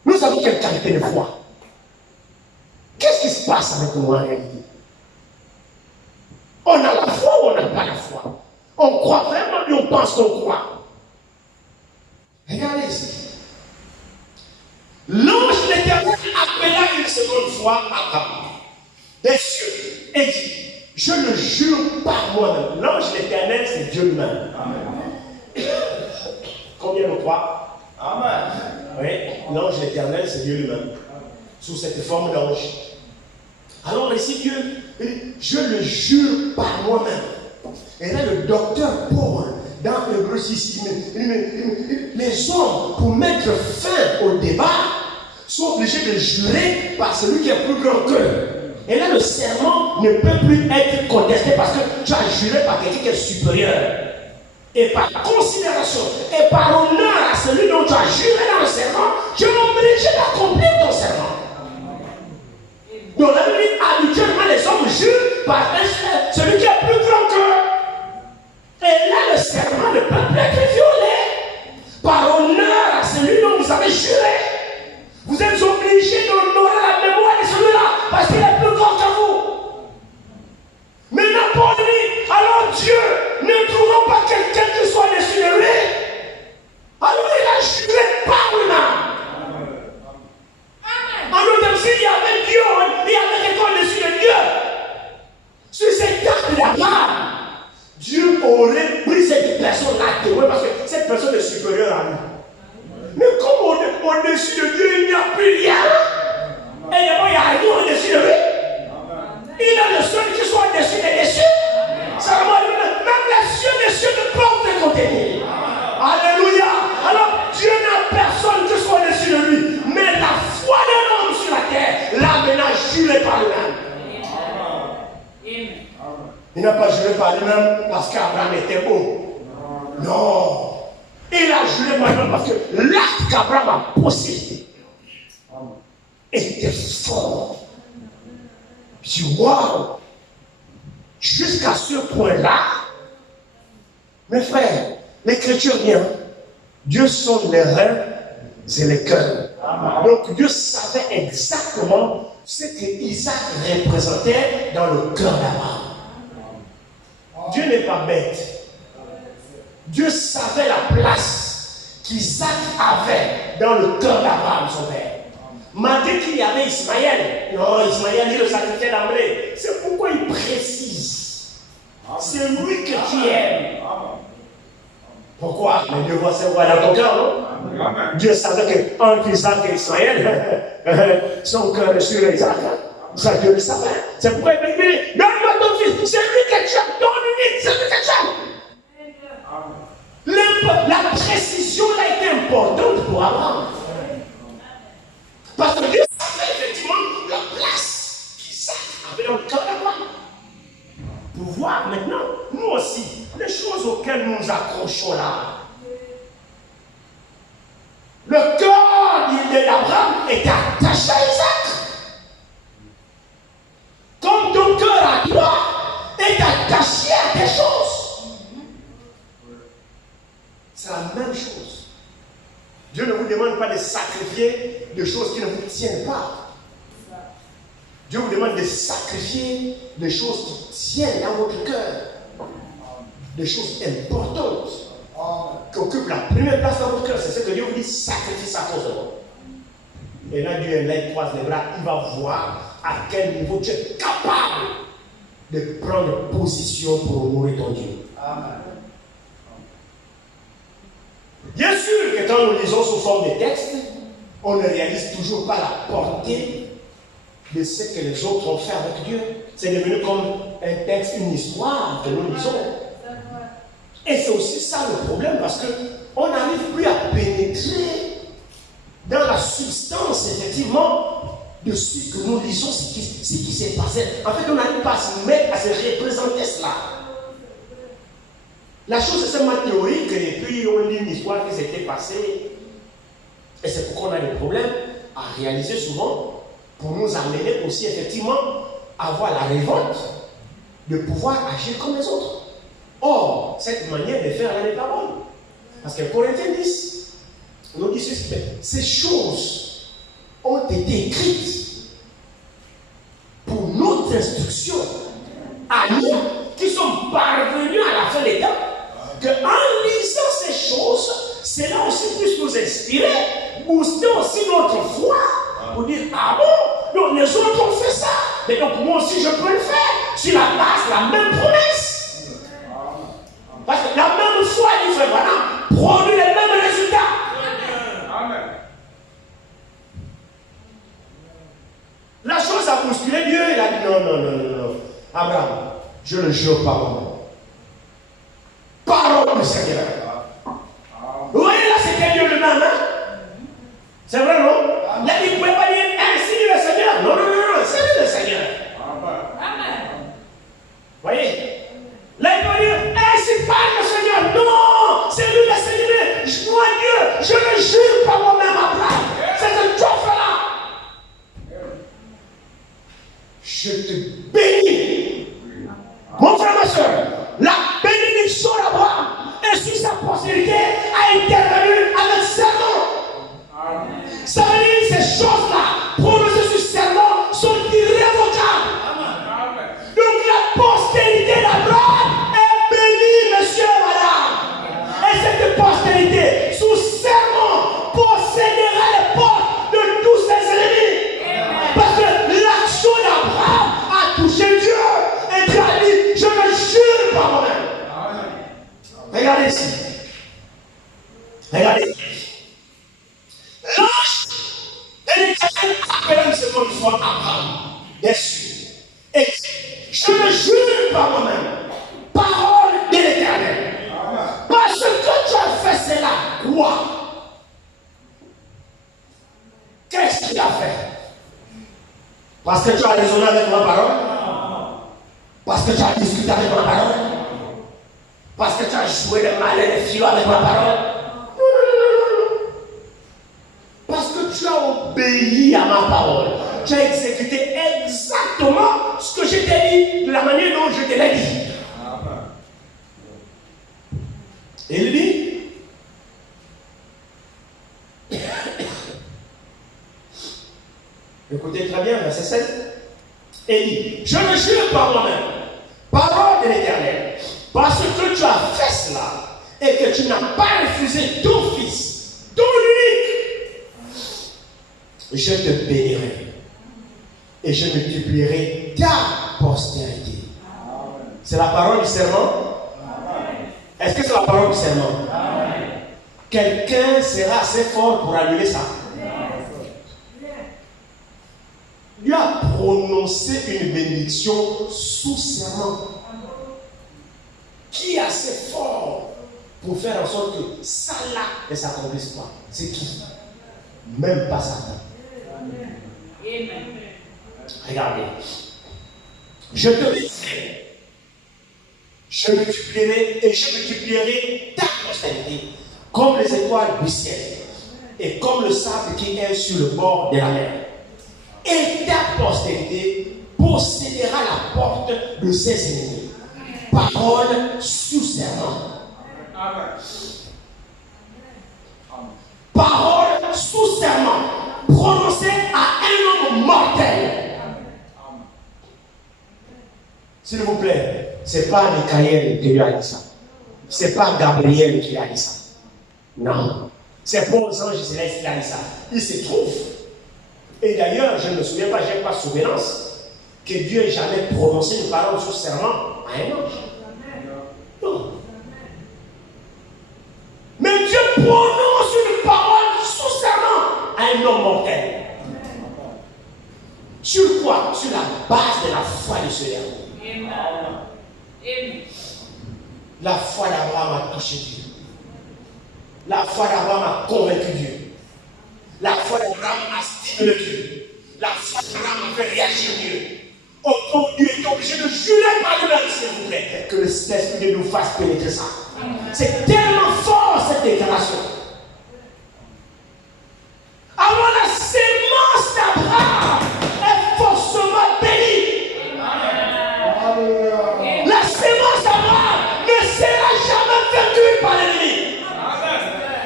Nous avons quelle qualité de foi? Qu'est-ce qui se passe avec nous en réalité? On a la foi ou on n'a pas la foi? On croit vraiment ou on pense qu'on croit? Regardez ici. L'ange de l'Éternel appela une seconde fois Abraham des cieux et dit, je le jure par moi-même. L'ange de l'Éternel, c'est Dieu lui-même. Combien nous croient? Amen. Oui, l'ange de l'Éternel, c'est Dieu lui-même. Sous cette forme d'ange. Alors ici, Dieu, je le jure par moi-même. Et là, le docteur Paul, dans Hébreux 6, les hommes, pour mettre fin au débat, sont obligés de jurer par celui qui est plus grand qu'eux. Et là, le serment ne peut plus être contesté parce que tu as juré par quelqu'un qui est supérieur. Et par considération et par honneur à celui dont tu as juré dans le serment, tu es obligé d'accomplir ton serment. Donc la Bible dit habituellement les hommes jurent par celui qui est plus grand qu'eux. Et là le serment ne peut plus être violé. Par honneur à celui dont vous avez juré. Vous êtes obligés d'honorer la mémoire de celui-là parce qu'il est plus grand que vous. Maintenant Paul dit, alors Dieu, ne trouvons pas quelqu'un qui soit dessus de lui. Alors il a juré par lui-même. En d'autres termes, s'il y avait Dieu, il y avait quelqu'un au-dessus de Dieu. Sur cette carte d'Abraham, Dieu aurait pris cette personne-là témoin parce que cette personne est supérieure à lui. Mais comme au-dessus de Dieu, il n'y a plus rien. Et d'abord, il n'y a rien au-dessus de lui. Il est le seul qui soit au-dessus des cieux. Même les cieux des cieux ne peuvent te contenir. Alléluia. Alors, Dieu n'a personne qui soit au-dessus de lui. Mais la foi d'un homme sur la terre l'a maintenant juré par lui-même. Il n'a pas juré par lui-même parce qu'Abraham était beau. Non. Il a juré par lui-même parce que l'acte qu'Abraham a possédé était fort. Je dis, waouh! Jusqu'à ce point-là, mes frères, l'Écriture dit, Dieu sonde les reins et les cœurs. Donc Dieu savait exactement ce que Isaac représentait dans le cœur d'Abraham. Dieu n'est pas bête. Dieu savait la place qu'Isaac avait dans le cœur d'Abraham, son père. Malgré qu'il y avait Ismaël, non, Ismaël il le sacrifiait d'emblée. C'est pourquoi il précise. C'est lui que tu aimes. Pourquoi? Mais Dieu voit ses voix dans ton cœur, non? Dieu savait qu'entre Isaac et Ismaël, son cœur est sur Isaac. Ça, Dieu le savait. C'est pourquoi il dit, donne-moi ton fils. C'est lui que tu aimes. Donne-lui, c'est lui que tu aimes. La précision a été importante pour Abraham. Parce que Dieu savait effectivement la place qu'Isaac avait dans le cœur d'Abraham. Pour voir maintenant, nous aussi, les choses auxquelles nous nous accrochons là. Le cœur d'Abraham était attaché à Isaac. Comme ton cœur à toi est attaché à des choses. C'est la même chose. Dieu ne vous demande pas de sacrifier des choses qui ne vous tiennent pas. Dieu vous demande de sacrifier des choses qui tiennent dans votre cœur. Des choses importantes qui occupent la première place dans votre cœur. C'est ce que Dieu vous dit, sacrifier sa cause de moi. Et là, Dieu est là, il croise les bras, il va voir à quel niveau tu es capable de prendre position pour honorer ton Dieu. Amen. Bien sûr que quand nous lisons sous forme de texte, on ne réalise toujours pas la portée de ce que les autres ont fait avec Dieu. C'est devenu comme un texte, une histoire que nous lisons. Et c'est aussi ça le problème, parce qu'on n'arrive plus à pénétrer dans la substance, effectivement, de ce que nous lisons, ce qui s'est passé. En fait, on n'arrive pas à se mettre, à se représenter cela. La chose est seulement théorique, et puis on lit une histoire qui s'était passée. Et c'est pourquoi on a des problèmes à réaliser souvent, pour nous amener aussi, effectivement, à avoir la révolte de pouvoir agir comme les autres. Or, cette manière de faire la parole, parce que Corinthiens 10 nous dit ceci, ces choses ont été écrites pour notre instruction à nous qui sommes parvenus à la fin des temps, qu'en lisant ces choses, cela aussi puisse nous inspirer, booster aussi notre foi, pour dire, ah bon, donc les autres ont fait ça, mais donc moi aussi je peux le faire, sur la base de la même promesse. Parce que la même foi, dit frère, voilà, produit les mêmes résultats. Amen. La chose a bousculé Dieu, il a dit non. Abraham, je le jure par moi. Parole du Seigneur. Vous voyez là, c'était Dieu lui-même, hein? C'est vrai, non? Là, il ne pouvait pas dire ainsi le Seigneur. Non, c'est lui le Seigneur. Amen. Vous voyez? Là, il peut dire, ainsi parle le Seigneur. Non, c'est lui le Seigneur. Moi, Dieu, je le jure par moi-même, Abraham. C'est un trophée là. Je te bénis. Mon frère, ma soeur, la bénédiction d'Abraham et sur sa postérité a intervenu avec serment. Ça veut dire ces choses-là, prononcées sur serment, sont irrévocables. Donc la postérité d'Abraham est bénie, monsieur et madame. Et cette postérité, sous serment, possédera les portes de tous ses ennemis. Parce que l'action d'Abraham a touché Dieu. Et Dieu a dit, je me jure par moi-même. Regardez ici. Regardez ici. L'ange de l'Éternel appela une seconde fois Abraham. Dessus. Et je me jure par moi-même. Parole de l'Éternel. Parce que tu as fait cela, quoi? Qu'est-ce qu'il a fait? Parce que tu as raisonné avec ma parole? Parce que tu as discuté avec ma parole? Parce que tu as joué de malin et de philo avec ma parole? Non. Parce que tu as obéi à ma parole. Tu as exécuté exactement ce que je t'ai dit, de la manière dont je te l'ai dit. Il dit, écoutez très bien, verset 7. Il dit, je me jure par moi-même, parole de l'Éternel, parce que tu as fait cela et que tu n'as pas refusé ton fils, ton unique, je te bénirai et je multiplierai ta postérité. C'est la parole du serment? Est-ce que c'est la parole du serment? Quelqu'un sera assez fort pour annuler ça? Dieu a prononcé une bénédiction sous serment. Qui est assez fort pour faire en sorte que ça là ne s'accomplisse pas? C'est qui? Même pas Satan. Regardez. Je te bénirai. Je multiplierai et je multiplierai ta postérité comme les étoiles du ciel et comme le sable qui est sur le bord de la mer. Et ta postérité possédera la porte de ses ennemis. Parole sous serment. Parole sous serment prononcée à un homme mortel. S'il vous plaît, ce n'est pas Michael qui lui a dit ça. Ce n'est pas Gabriel qui a dit ça. Non. C'est pas aux anges célestes qui a dit ça. Il se trouve. Et d'ailleurs, je ne me souviens pas, je n'ai pas souvenance que Dieu ait jamais prononcé une parole sous serment à un ange. Non. Mais Dieu prononce une parole sous serment à un homme mortel. Sur quoi? Sur la base de la foi de ce héros. La foi d'Abraham a touché Dieu. La foi d'Abraham a convaincu Dieu. La foi d'Abraham a stimulé Dieu. La foi d'Abraham a fait réagir Dieu. Autant Dieu est obligé de jurer par lui-même, s'il vous plaît, que l'Esprit de nous fasse pénétrer ça. C'est tellement fort cette déclaration. Alors la sémence d'Abraham est forcément bénie. La sémence d'Abraham ne sera jamais vaincue par l'ennemi.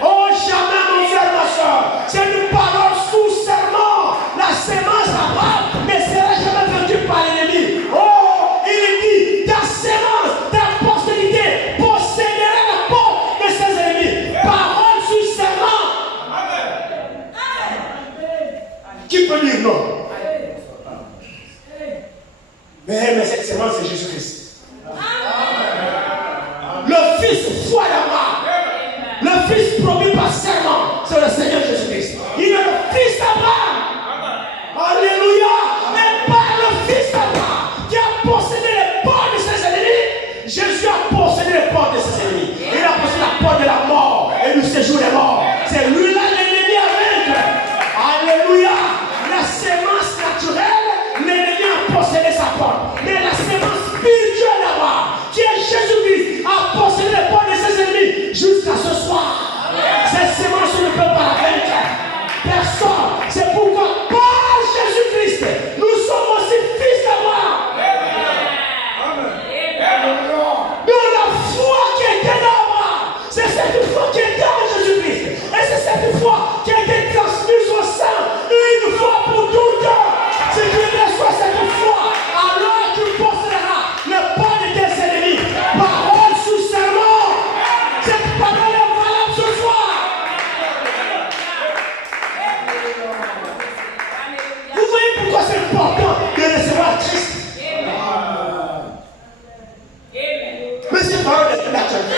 Oh, jamais, mon frère, ma soeur. C'est une parole sous serment. La sémence d'Abraham ne sera jamais vaincue par l'ennemi. Oh, il dit, ta sémence, ta postérité possédera la porte de ses ennemis. Parole sous serment. Qui peut dire non? Mais cette sémence, c'est Jésus-Christ. Le Fils foi d'Abraham. Le Fils promis par serment, c'est le Seigneur Jésus-Christ. Il est le Fils d'Abraham. Alléluia. Et par le Fils d'Abraham qui a possédé les portes de ses ennemis, Jésus a possédé les portes de ses ennemis. Il a possédé la porte de la mort et du séjour des morts. C'est lui-là l'ennemi à vaincre. Alléluia. La sémence naturelle, l'ennemi a possédé sa porte. Mais la sémence spirituelle d'Abraham, qui est Jésus-Christ, a possédé les portes de ses ennemis jusqu'à ce soir. Cette sémence ne peut pas la vaincre. Personne. C'est pourquoi par Jésus-Christ, nous sommes aussi fils d'Abraham. De la foi qui était dans Abraham, c'est cette foi qui est dans Jésus-Christ. Et c'est cette foi qui a été transmise au sein une fois pour toutes. Si tu reçois cette foi, alors tu posséderas le pas de tes ennemis. Parole sous serment. Cette parole est valable ce soir. Vous voyez pourquoi c'est important de recevoir Christ. Mais cette parole est d'actualité.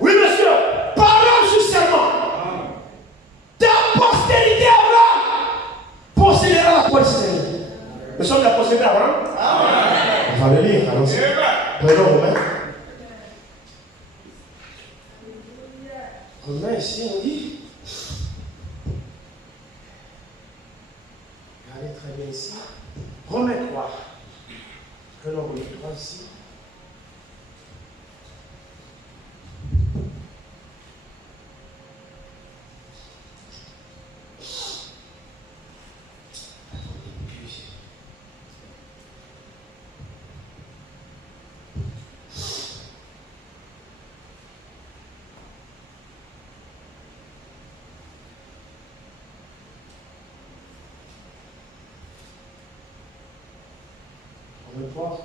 Oui, monsieur. Parole sous serment. Ta postérité Abraham possédera la porte de ses ennemis. Nous sommes la postérité Abraham. On va le lire. Allons-y. Prenons Romains. Romains, ici, on dit. Regardez très bien ici. Romains 3. Prenons Romains 3 ici.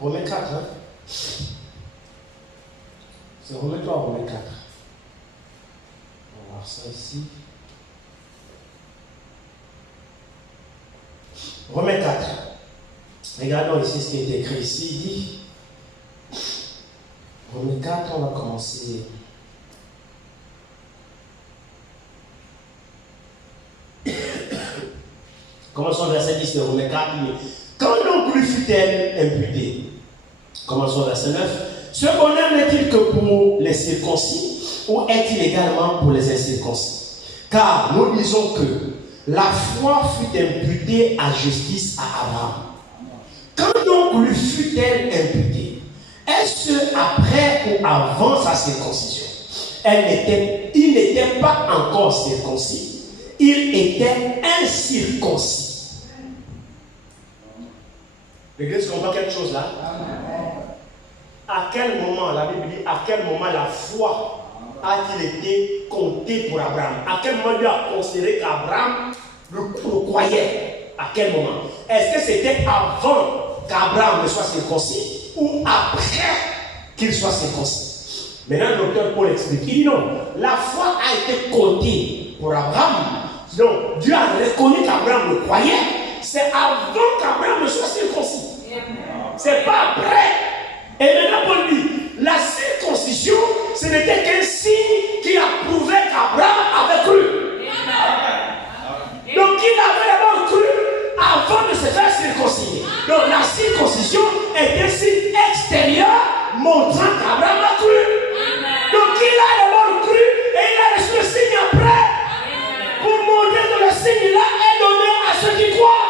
Romains 4, hein? C'est Romains 3, Romains 4. On va voir ça ici. Romains 4. Regardons ici ce qui est écrit ici. Il dit, Romains 4, on va commencer. Commençons verset 10 de Romains 4. Quand donc lui fut-elle imputée? Commençons verset 9. Ce bonheur n'est-il que pour les circoncis ou est-il également pour les incirconcis? Car nous disons que la foi fut imputée à justice à Abraham. Quand donc lui fut-elle imputée? Est-ce après ou avant sa circoncision? Il n'était pas encore circoncis, il était incirconcis. L'église comprend quelque chose là? À quel moment, la Bible dit, à quel moment la foi a-t-il été comptée pour Abraham? À quel moment Dieu a considéré qu'Abraham le croyait? À quel moment? Est-ce que c'était avant qu'Abraham ne soit circoncis ou après qu'il soit circoncis? Maintenant, le docteur Paul explique. Il dit non, la foi a été comptée pour Abraham. Donc, Dieu a reconnu qu'Abraham le croyait. C'est avant qu'Abraham ne soit circoncis. C'est pas après. Et maintenant, Paul dit, la circoncision, ce n'était qu'un signe qui a prouvé qu'Abraham avait cru. Donc, il avait d'abord cru circoncis. Donc la circoncision est un signe extérieur montrant qu'Abraham a cru. Donc il a d'abord cru et il a reçu le signe après. Pour montrer que le signe-là est donné à ceux qui croient.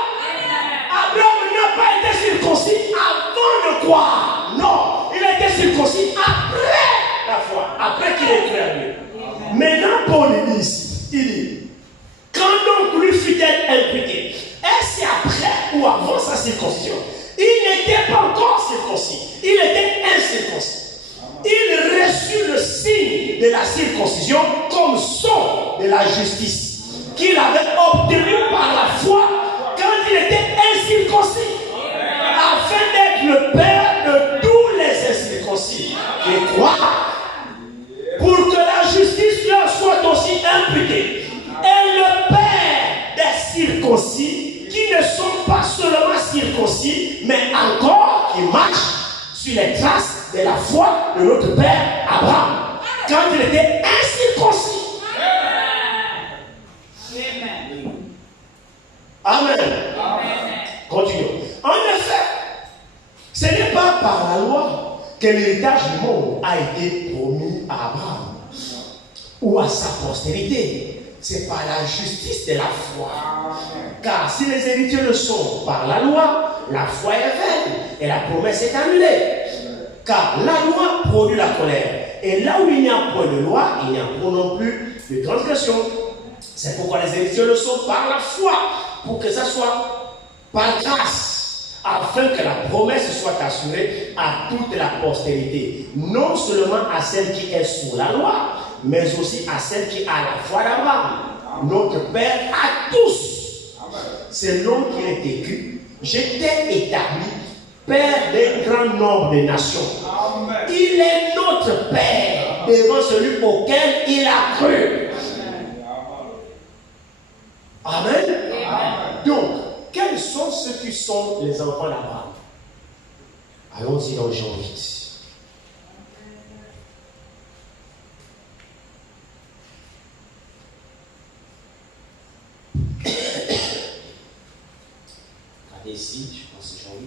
Abraham n'a pas été circoncis avant de croire. Non, il a été circoncis après la foi, après qu'il ait cru à Dieu. Maintenant, Paul dit ici, il dit, quand donc lui fut-il imputé, est-ce après ou avant sa circoncision? Il n'était pas encore circoncis, il était incirconcis. Il reçut le signe de la circoncision comme son de la justice qu'il avait obtenu par la foi quand il était incirconcis, afin d'être le père de tous les incirconcis qui croient, pour que la justice leur soit aussi imputée. Et le père des circoncis qui ne sont pas seulement circoncis, mais encore qui marchent sur les traces de la foi de notre père Abraham, quand il était incirconcis. Amen. Continuons. En effet, ce n'est pas par la loi que l'héritage du monde a été promis à Abraham ou à sa postérité. C'est par la justice de la foi. Car si les héritiers le sont par la foi est vaine et la promesse est annulée. Car la loi produit la colère. Et là où il n'y a point de loi, il n'y a point non plus de transgression. C'est pourquoi les héritiers le sont par la foi, pour que ça soit par grâce, afin que la promesse soit assurée à toute la postérité, non seulement à celle qui est sous la loi, mais aussi à celle qui a la foi d'Abraham, notre Père à tous. Selon qu'il est écrit, j'étais établi Père d'un grand nombre de nations. Il est notre Père devant celui auquel il a cru. Amen. Donc, quels sont ceux qui sont les enfants d'Abraham? Allons-y dans Jean 8. Regardez ici, je pense que c'est Jean 8.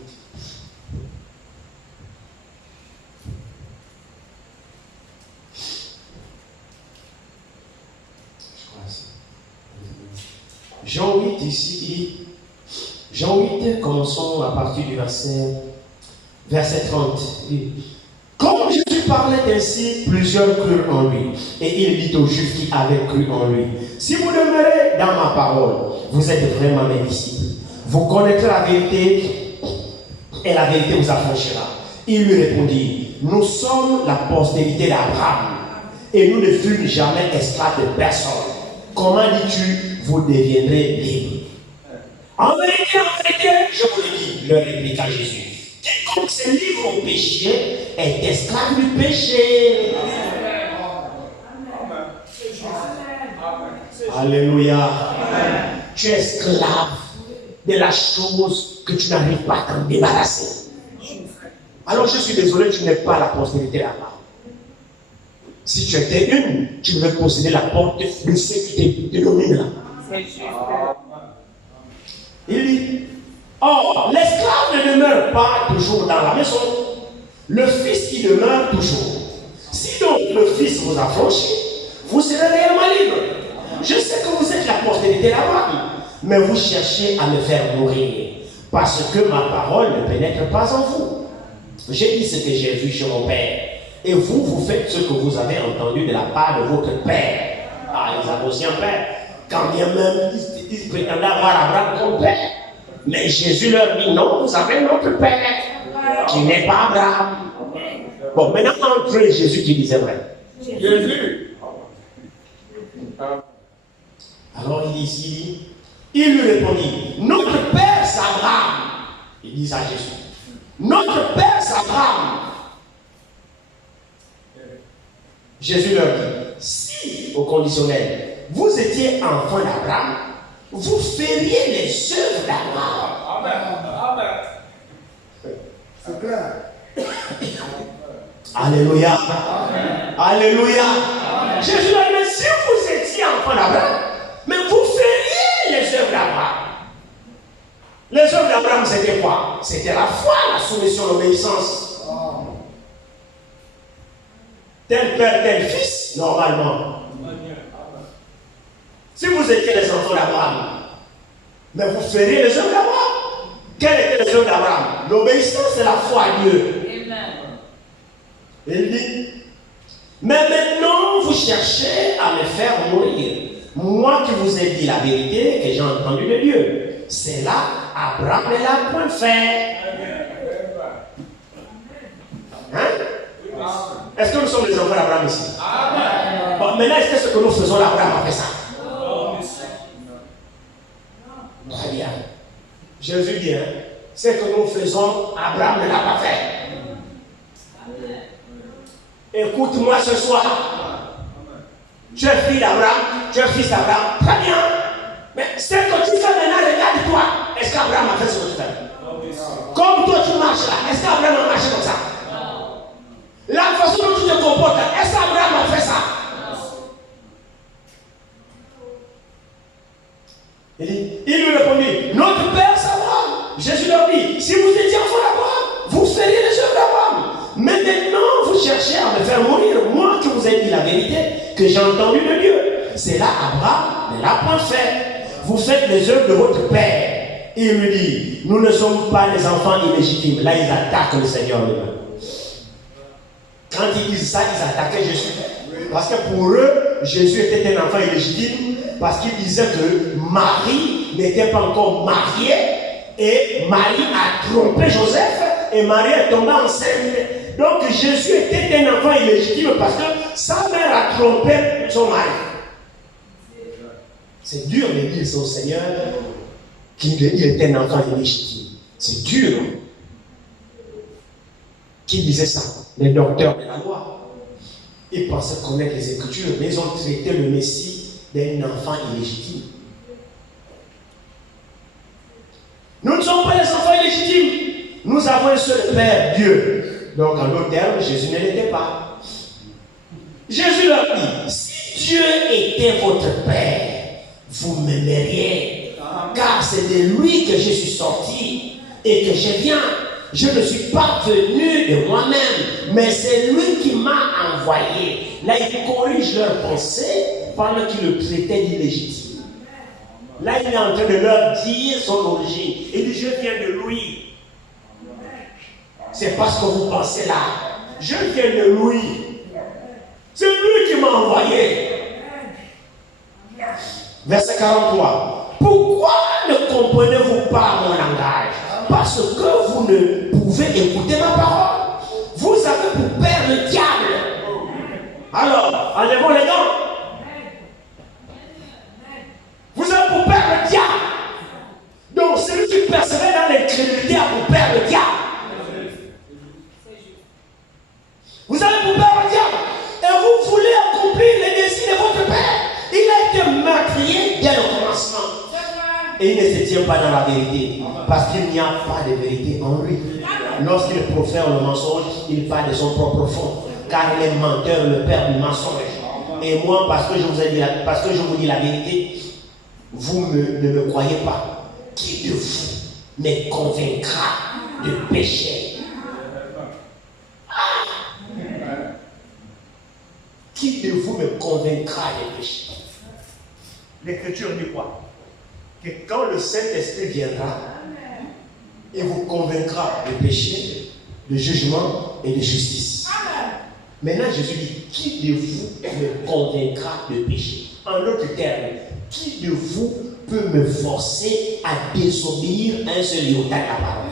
Jean 8 ici, il dit, Jean 8, commençons à partir du verset 30. Il dit, comme Jésus parlait ainsi, plusieurs crurent en lui. Et il dit aux Juifs qui avaient cru en lui, si vous demeurez dans ma parole, vous êtes vraiment mes disciples. Vous connaîtrez la vérité et la vérité vous affranchira. Il lui répondit, nous sommes la postérité d'Abraham et nous ne fûmes jamais esclaves de personne. Comment dis-tu, vous deviendrez libres? En vérité, je vous le dis, leur répliqua Jésus. Quiconque se livre au péché est esclave du péché. Alléluia. Tu es esclave de la chose que tu n'arrives pas à t'en débarrasser. Alors je suis désolé, tu n'es pas la postérité là-bas. Si tu étais une, tu devais posséder la porte de ceux qui te dominent là. Il dit, or, l'esclave ne demeure pas toujours dans la maison. Le Fils y demeure toujours. Si donc le Fils vous affranchit, vous serez réellement libre. Je sais que vous êtes la postérité d'Abraham, mais vous cherchez à me faire mourir, parce que ma parole ne pénètre pas en vous. J'ai dit ce que j'ai vu chez mon Père. Et vous, vous faites ce que vous avez entendu de la part de votre père. Ah, ils avaient aussi un père. Quand bien même, ils prétendaient avoir Abraham comme père. Mais Jésus leur dit, non, vous avez notre père, qui n'est pas Abraham. Bon, maintenant, entre eux, Jésus qui disait vrai. Jésus. Alors, il dit ici, il lui répondit, notre père, c'est Abraham. Il dit à Jésus, notre père, c'est Abraham. Jésus leur dit, si, au conditionnel, vous étiez enfant d'Abraham, vous feriez les œuvres d'Abraham. Amen. C'est clair. Alléluia. Amen. Alléluia. Amen. Jésus leur dit, si vous étiez enfant d'Abraham, mais vous feriez les œuvres d'Abraham. Les œuvres d'Abraham, c'était quoi? C'était la foi, la soumission, l'obéissance. Tel père, tel fils, normalement. Si vous étiez les enfants d'Abraham, mais vous feriez les œuvres d'Abraham. Quelles étaient les œuvres d'Abraham? L'obéissance et la foi à Dieu. Il dit, mais maintenant vous cherchez à me faire mourir. Moi qui vous ai dit la vérité que j'ai entendue de Dieu. C'est là, Abraham ne l'a point fait. Hein? Est-ce que nous sommes les enfants d'Abraham ici? Bon, maintenant, est-ce que ce que nous faisons, Abraham a fait ça? Très bien. Jésus dit, hein, ce que nous faisons, Abraham ne l'a pas fait. Écoute-moi ce soir. Tu es fille d'Abraham, tu es fils d'Abraham. Très bien. Mais ce que tu fais maintenant, regarde-toi. Est-ce qu'Abraham a fait ce que tu fais? Comme toi tu marches là, est-ce qu'Abraham a marché comme ça? La façon dont tu te comportes là, est-ce qu'Abraham a fait ça? Il lui répondit, notre père c'est Abraham. Jésus leur dit, si vous étiez enfant d'Abraham, vous feriez les œuvres d'Abraham. Mais maintenant, vous cherchez à me faire mourir. Moi qui vous ai dit la vérité, que j'ai entendu de Dieu. C'est là, Abraham ne l'a pas fait. Vous faites les œuvres de votre père. Il lui dit, nous ne sommes pas des enfants illégitimes. Là, ils attaquent le Seigneur lui-même. Quand ils disent ça, ils attaquaient Jésus. Parce que pour eux, Jésus était un enfant illégitime. Parce qu'ils disaient que Marie n'était pas encore mariée. Et Marie a trompé Joseph. Et Marie est tombée enceinte. Donc Jésus était un enfant illégitime parce que sa mère a trompé son mari. C'est dur de dire ça au Seigneur qu'il était un enfant illégitime. C'est dur. Qui disait ça? Les docteurs de la loi. Ils pensaient connaître les Écritures, mais ils ont traité le Messie d'un enfant illégitime. Nous ne sommes pas les enfants illégitimes. Nous avons un seul Père, Dieu. Donc, en d'autres termes, Jésus ne l'était pas. Jésus leur dit, si Dieu était votre Père, vous m'aimeriez. Car c'est de lui que je suis sorti et que je viens. Je ne suis pas venu de moi-même, mais c'est lui qui m'a envoyé. Là, il corrige leurs pensées pendant qu'il le traitait d'illégitime. Là, il est en train de leur dire son origine. Il dit, je viens de lui. C'est parce que vous pensez là. Je viens de lui. C'est lui qui m'a envoyé. Verset 43. Pourquoi ne comprenez-vous pas mon langage? Parce que vous ne pouvez écouter ma parole. Vous avez pour père le diable. Alors, enlevons les dents. Vous avez pour père le diable. Donc, celui qui persévère dans l'incrédulité a pour père le diable. Vous avez pour père le diable. Et vous voulez accomplir les désirs de votre père. Il a été meurtrier dès le commencement. Et il ne se tient pas dans la vérité. Parce qu'il n'y a pas de vérité en lui. Lorsqu'il profère le mensonge, il parle de son propre fond. Car il est menteur, le père du mensonge. Et moi, parce que je vous dis la vérité, vous ne me croyez pas. Qui de vous me convaincra de péché? Qui de vous me convaincra de péché? L'Écriture dit quoi? Que quand le Saint-Esprit viendra, il vous convaincra de péché, de jugement et de justice. Maintenant, Jésus dit, qui de vous me convaincra de péché? En d'autres termes, qui de vous peut me forcer à désobéir à un seul iota de la parole?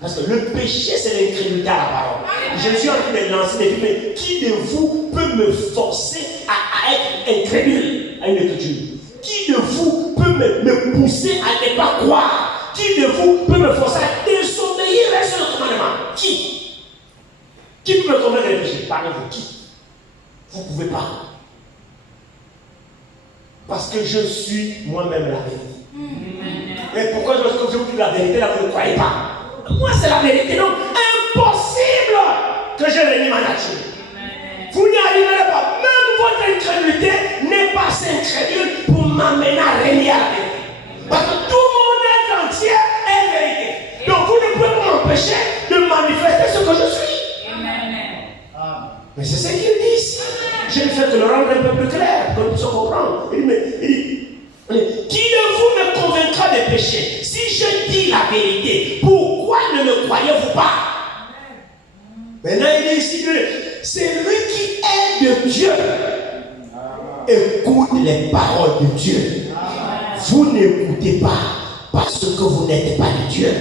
Parce que le péché, c'est l'incrédulité à la parole. Jésus est en train de lancer des films. Qui de vous peut me forcer à être incrédule à une écriture? Qui de vous peut me pousser à ne pas croire? Qui de vous peut me forcer à désobéir à un seul commandement? Qui? Qui peut me convaincre de péché? Parlez-vous, qui? Vous ne pouvez pas. Parce que je suis moi-même la vérité. Et pourquoi je vous dis la vérité, là, vous ne croyez pas? Moi, c'est la vérité. Donc, impossible que je renie ma nature. Vous n'y arriverez pas. Même votre incrédulité n'est pas incrédule pour m'amener à renier la vérité. Parce que tout mon être entier est m'empêcher de manifester ce que je suis. Mais c'est ce qu'il dit ici. Je ne fais que le rendre un peu plus clair, pour qu'on puisse comprendre. Il dit, qui de vous me convaincra des péchés? Si je dis la vérité, pourquoi ne me croyez-vous pas? Maintenant, il dit ici que c'est lui qui est de Dieu. Écoute les paroles de Dieu. Vous n'écoutez pas parce que vous n'êtes pas de Dieu.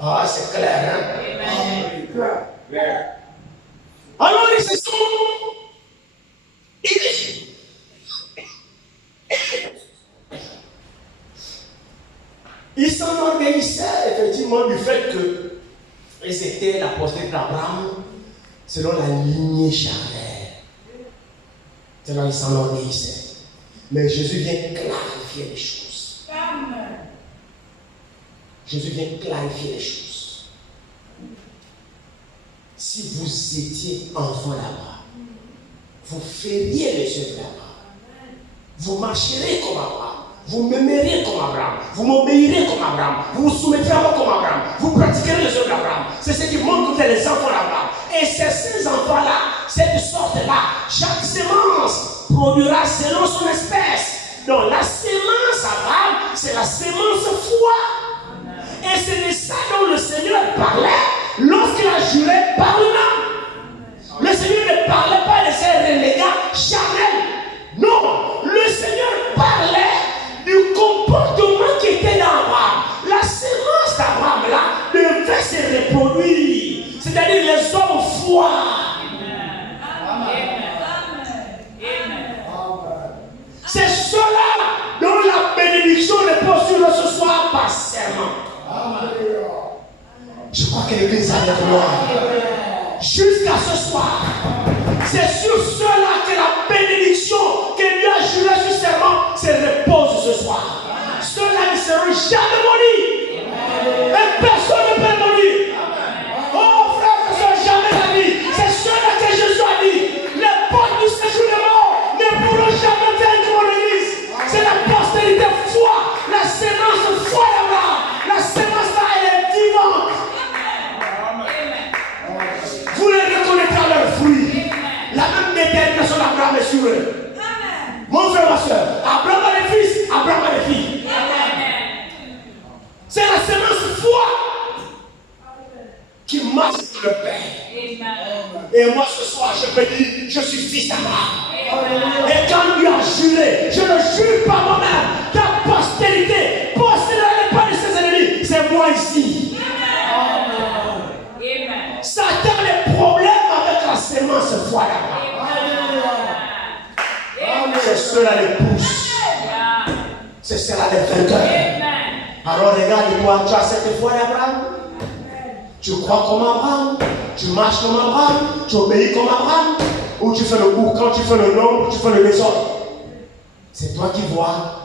Ah, c'est clair, hein? Alors, ils se sont. Ils s'enorgueillissaient effectivement du fait qu'ils étaient la postérité d'Abraham selon la lignée charnelle. C'est là qu'ils s'enorgueillissaient. Mais Jésus vient clarifier les choses. Jésus vient clarifier les choses. Si vous étiez enfant d'Abraham, vous feriez les œuvres d'Abraham. Vous marcherez comme Abraham. Vous m'aimerez comme Abraham. Vous m'obéirez comme Abraham. Vous vous soumettrez à moi comme Abraham. Vous pratiquerez les œuvres d'Abraham. C'est ce qui montre que vous êtes les enfants d'Abraham. Et c'est ces enfants-là, cette sorte-là, chaque sémence produira selon son espèce. Donc la sémence Abraham, c'est la sémence foi. Et c'est de ça dont le Seigneur parlait lorsqu'il a juré par lui-même. Le Seigneur ne parlait pas de ces relégats charnels. Non, le Seigneur parlait du comportement qui était dans Abraham. La sémence d'Abraham là devait se reproduire. C'est-à-dire les hommes foi. C'est cela dont la bénédiction repose sur nous ce soir par serment. Je crois que l'Église a de gloire. Jusqu'à ce soir, c'est sur cela que la bénédiction que Dieu a juré sur serment se repose ce soir. Ceux-là ne seront jamais maudits. Et personne ne peut mourir. Oh frère, ne sont jamais la vie. C'est cela que Jésus a dit. Les portes du séjour de mort ne pourront jamais vaincre mon église. C'est la postérité foi, la sémence foi d'Abraham. La sémence là, elle est vivante. Vous les reconnaîtrez à leurs fruits. La même détermination d'Abraham est sur eux. Mon frère, ma soeur, Abraham a des fils, Abraham a des filles. C'est la sémence foi qui marche sur le Père. Et moi ce soir, je peux dire, je suis fils d'Abraham. Et quand Dieu a juré, je le jure par moi-même, ta postérité, postérité pas de ses ennemis, c'est moi ici. Satan a des problèmes avec la sémence foi d'Abraham. C'est cela les pousse. C'est cela les vainqueurs. Alors regarde-toi, tu as cette foi d'Abraham. Tu crois comme Abraham. Tu marches comme Abraham. Tu obéis comme Abraham. Ou tu fais le bourg, quand tu fais le nombre, tu fais le désordre. C'est toi qui vois.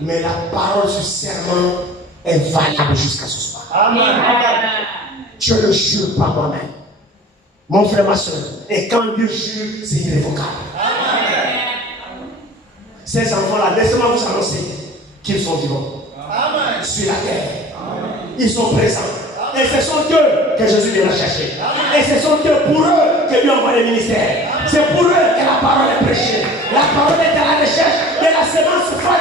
Mais la parole sur serment est valable jusqu'à ce soir. Amen. Je le jure par moi-même. Mon frère, ma soeur. Et quand Dieu jure, c'est irrévocable. Ces enfants-là, laissez-moi vous annoncer qu'ils sont vivants. Amen. Sur la terre. Amen. Ils sont présents. Amen. Et ce sont eux que Jésus vient chercher. Amen. Et ce sont eux pour eux que Dieu envoie les ministères. C'est pour eux que la parole est prêchée. La parole est à la recherche de la sémence foi.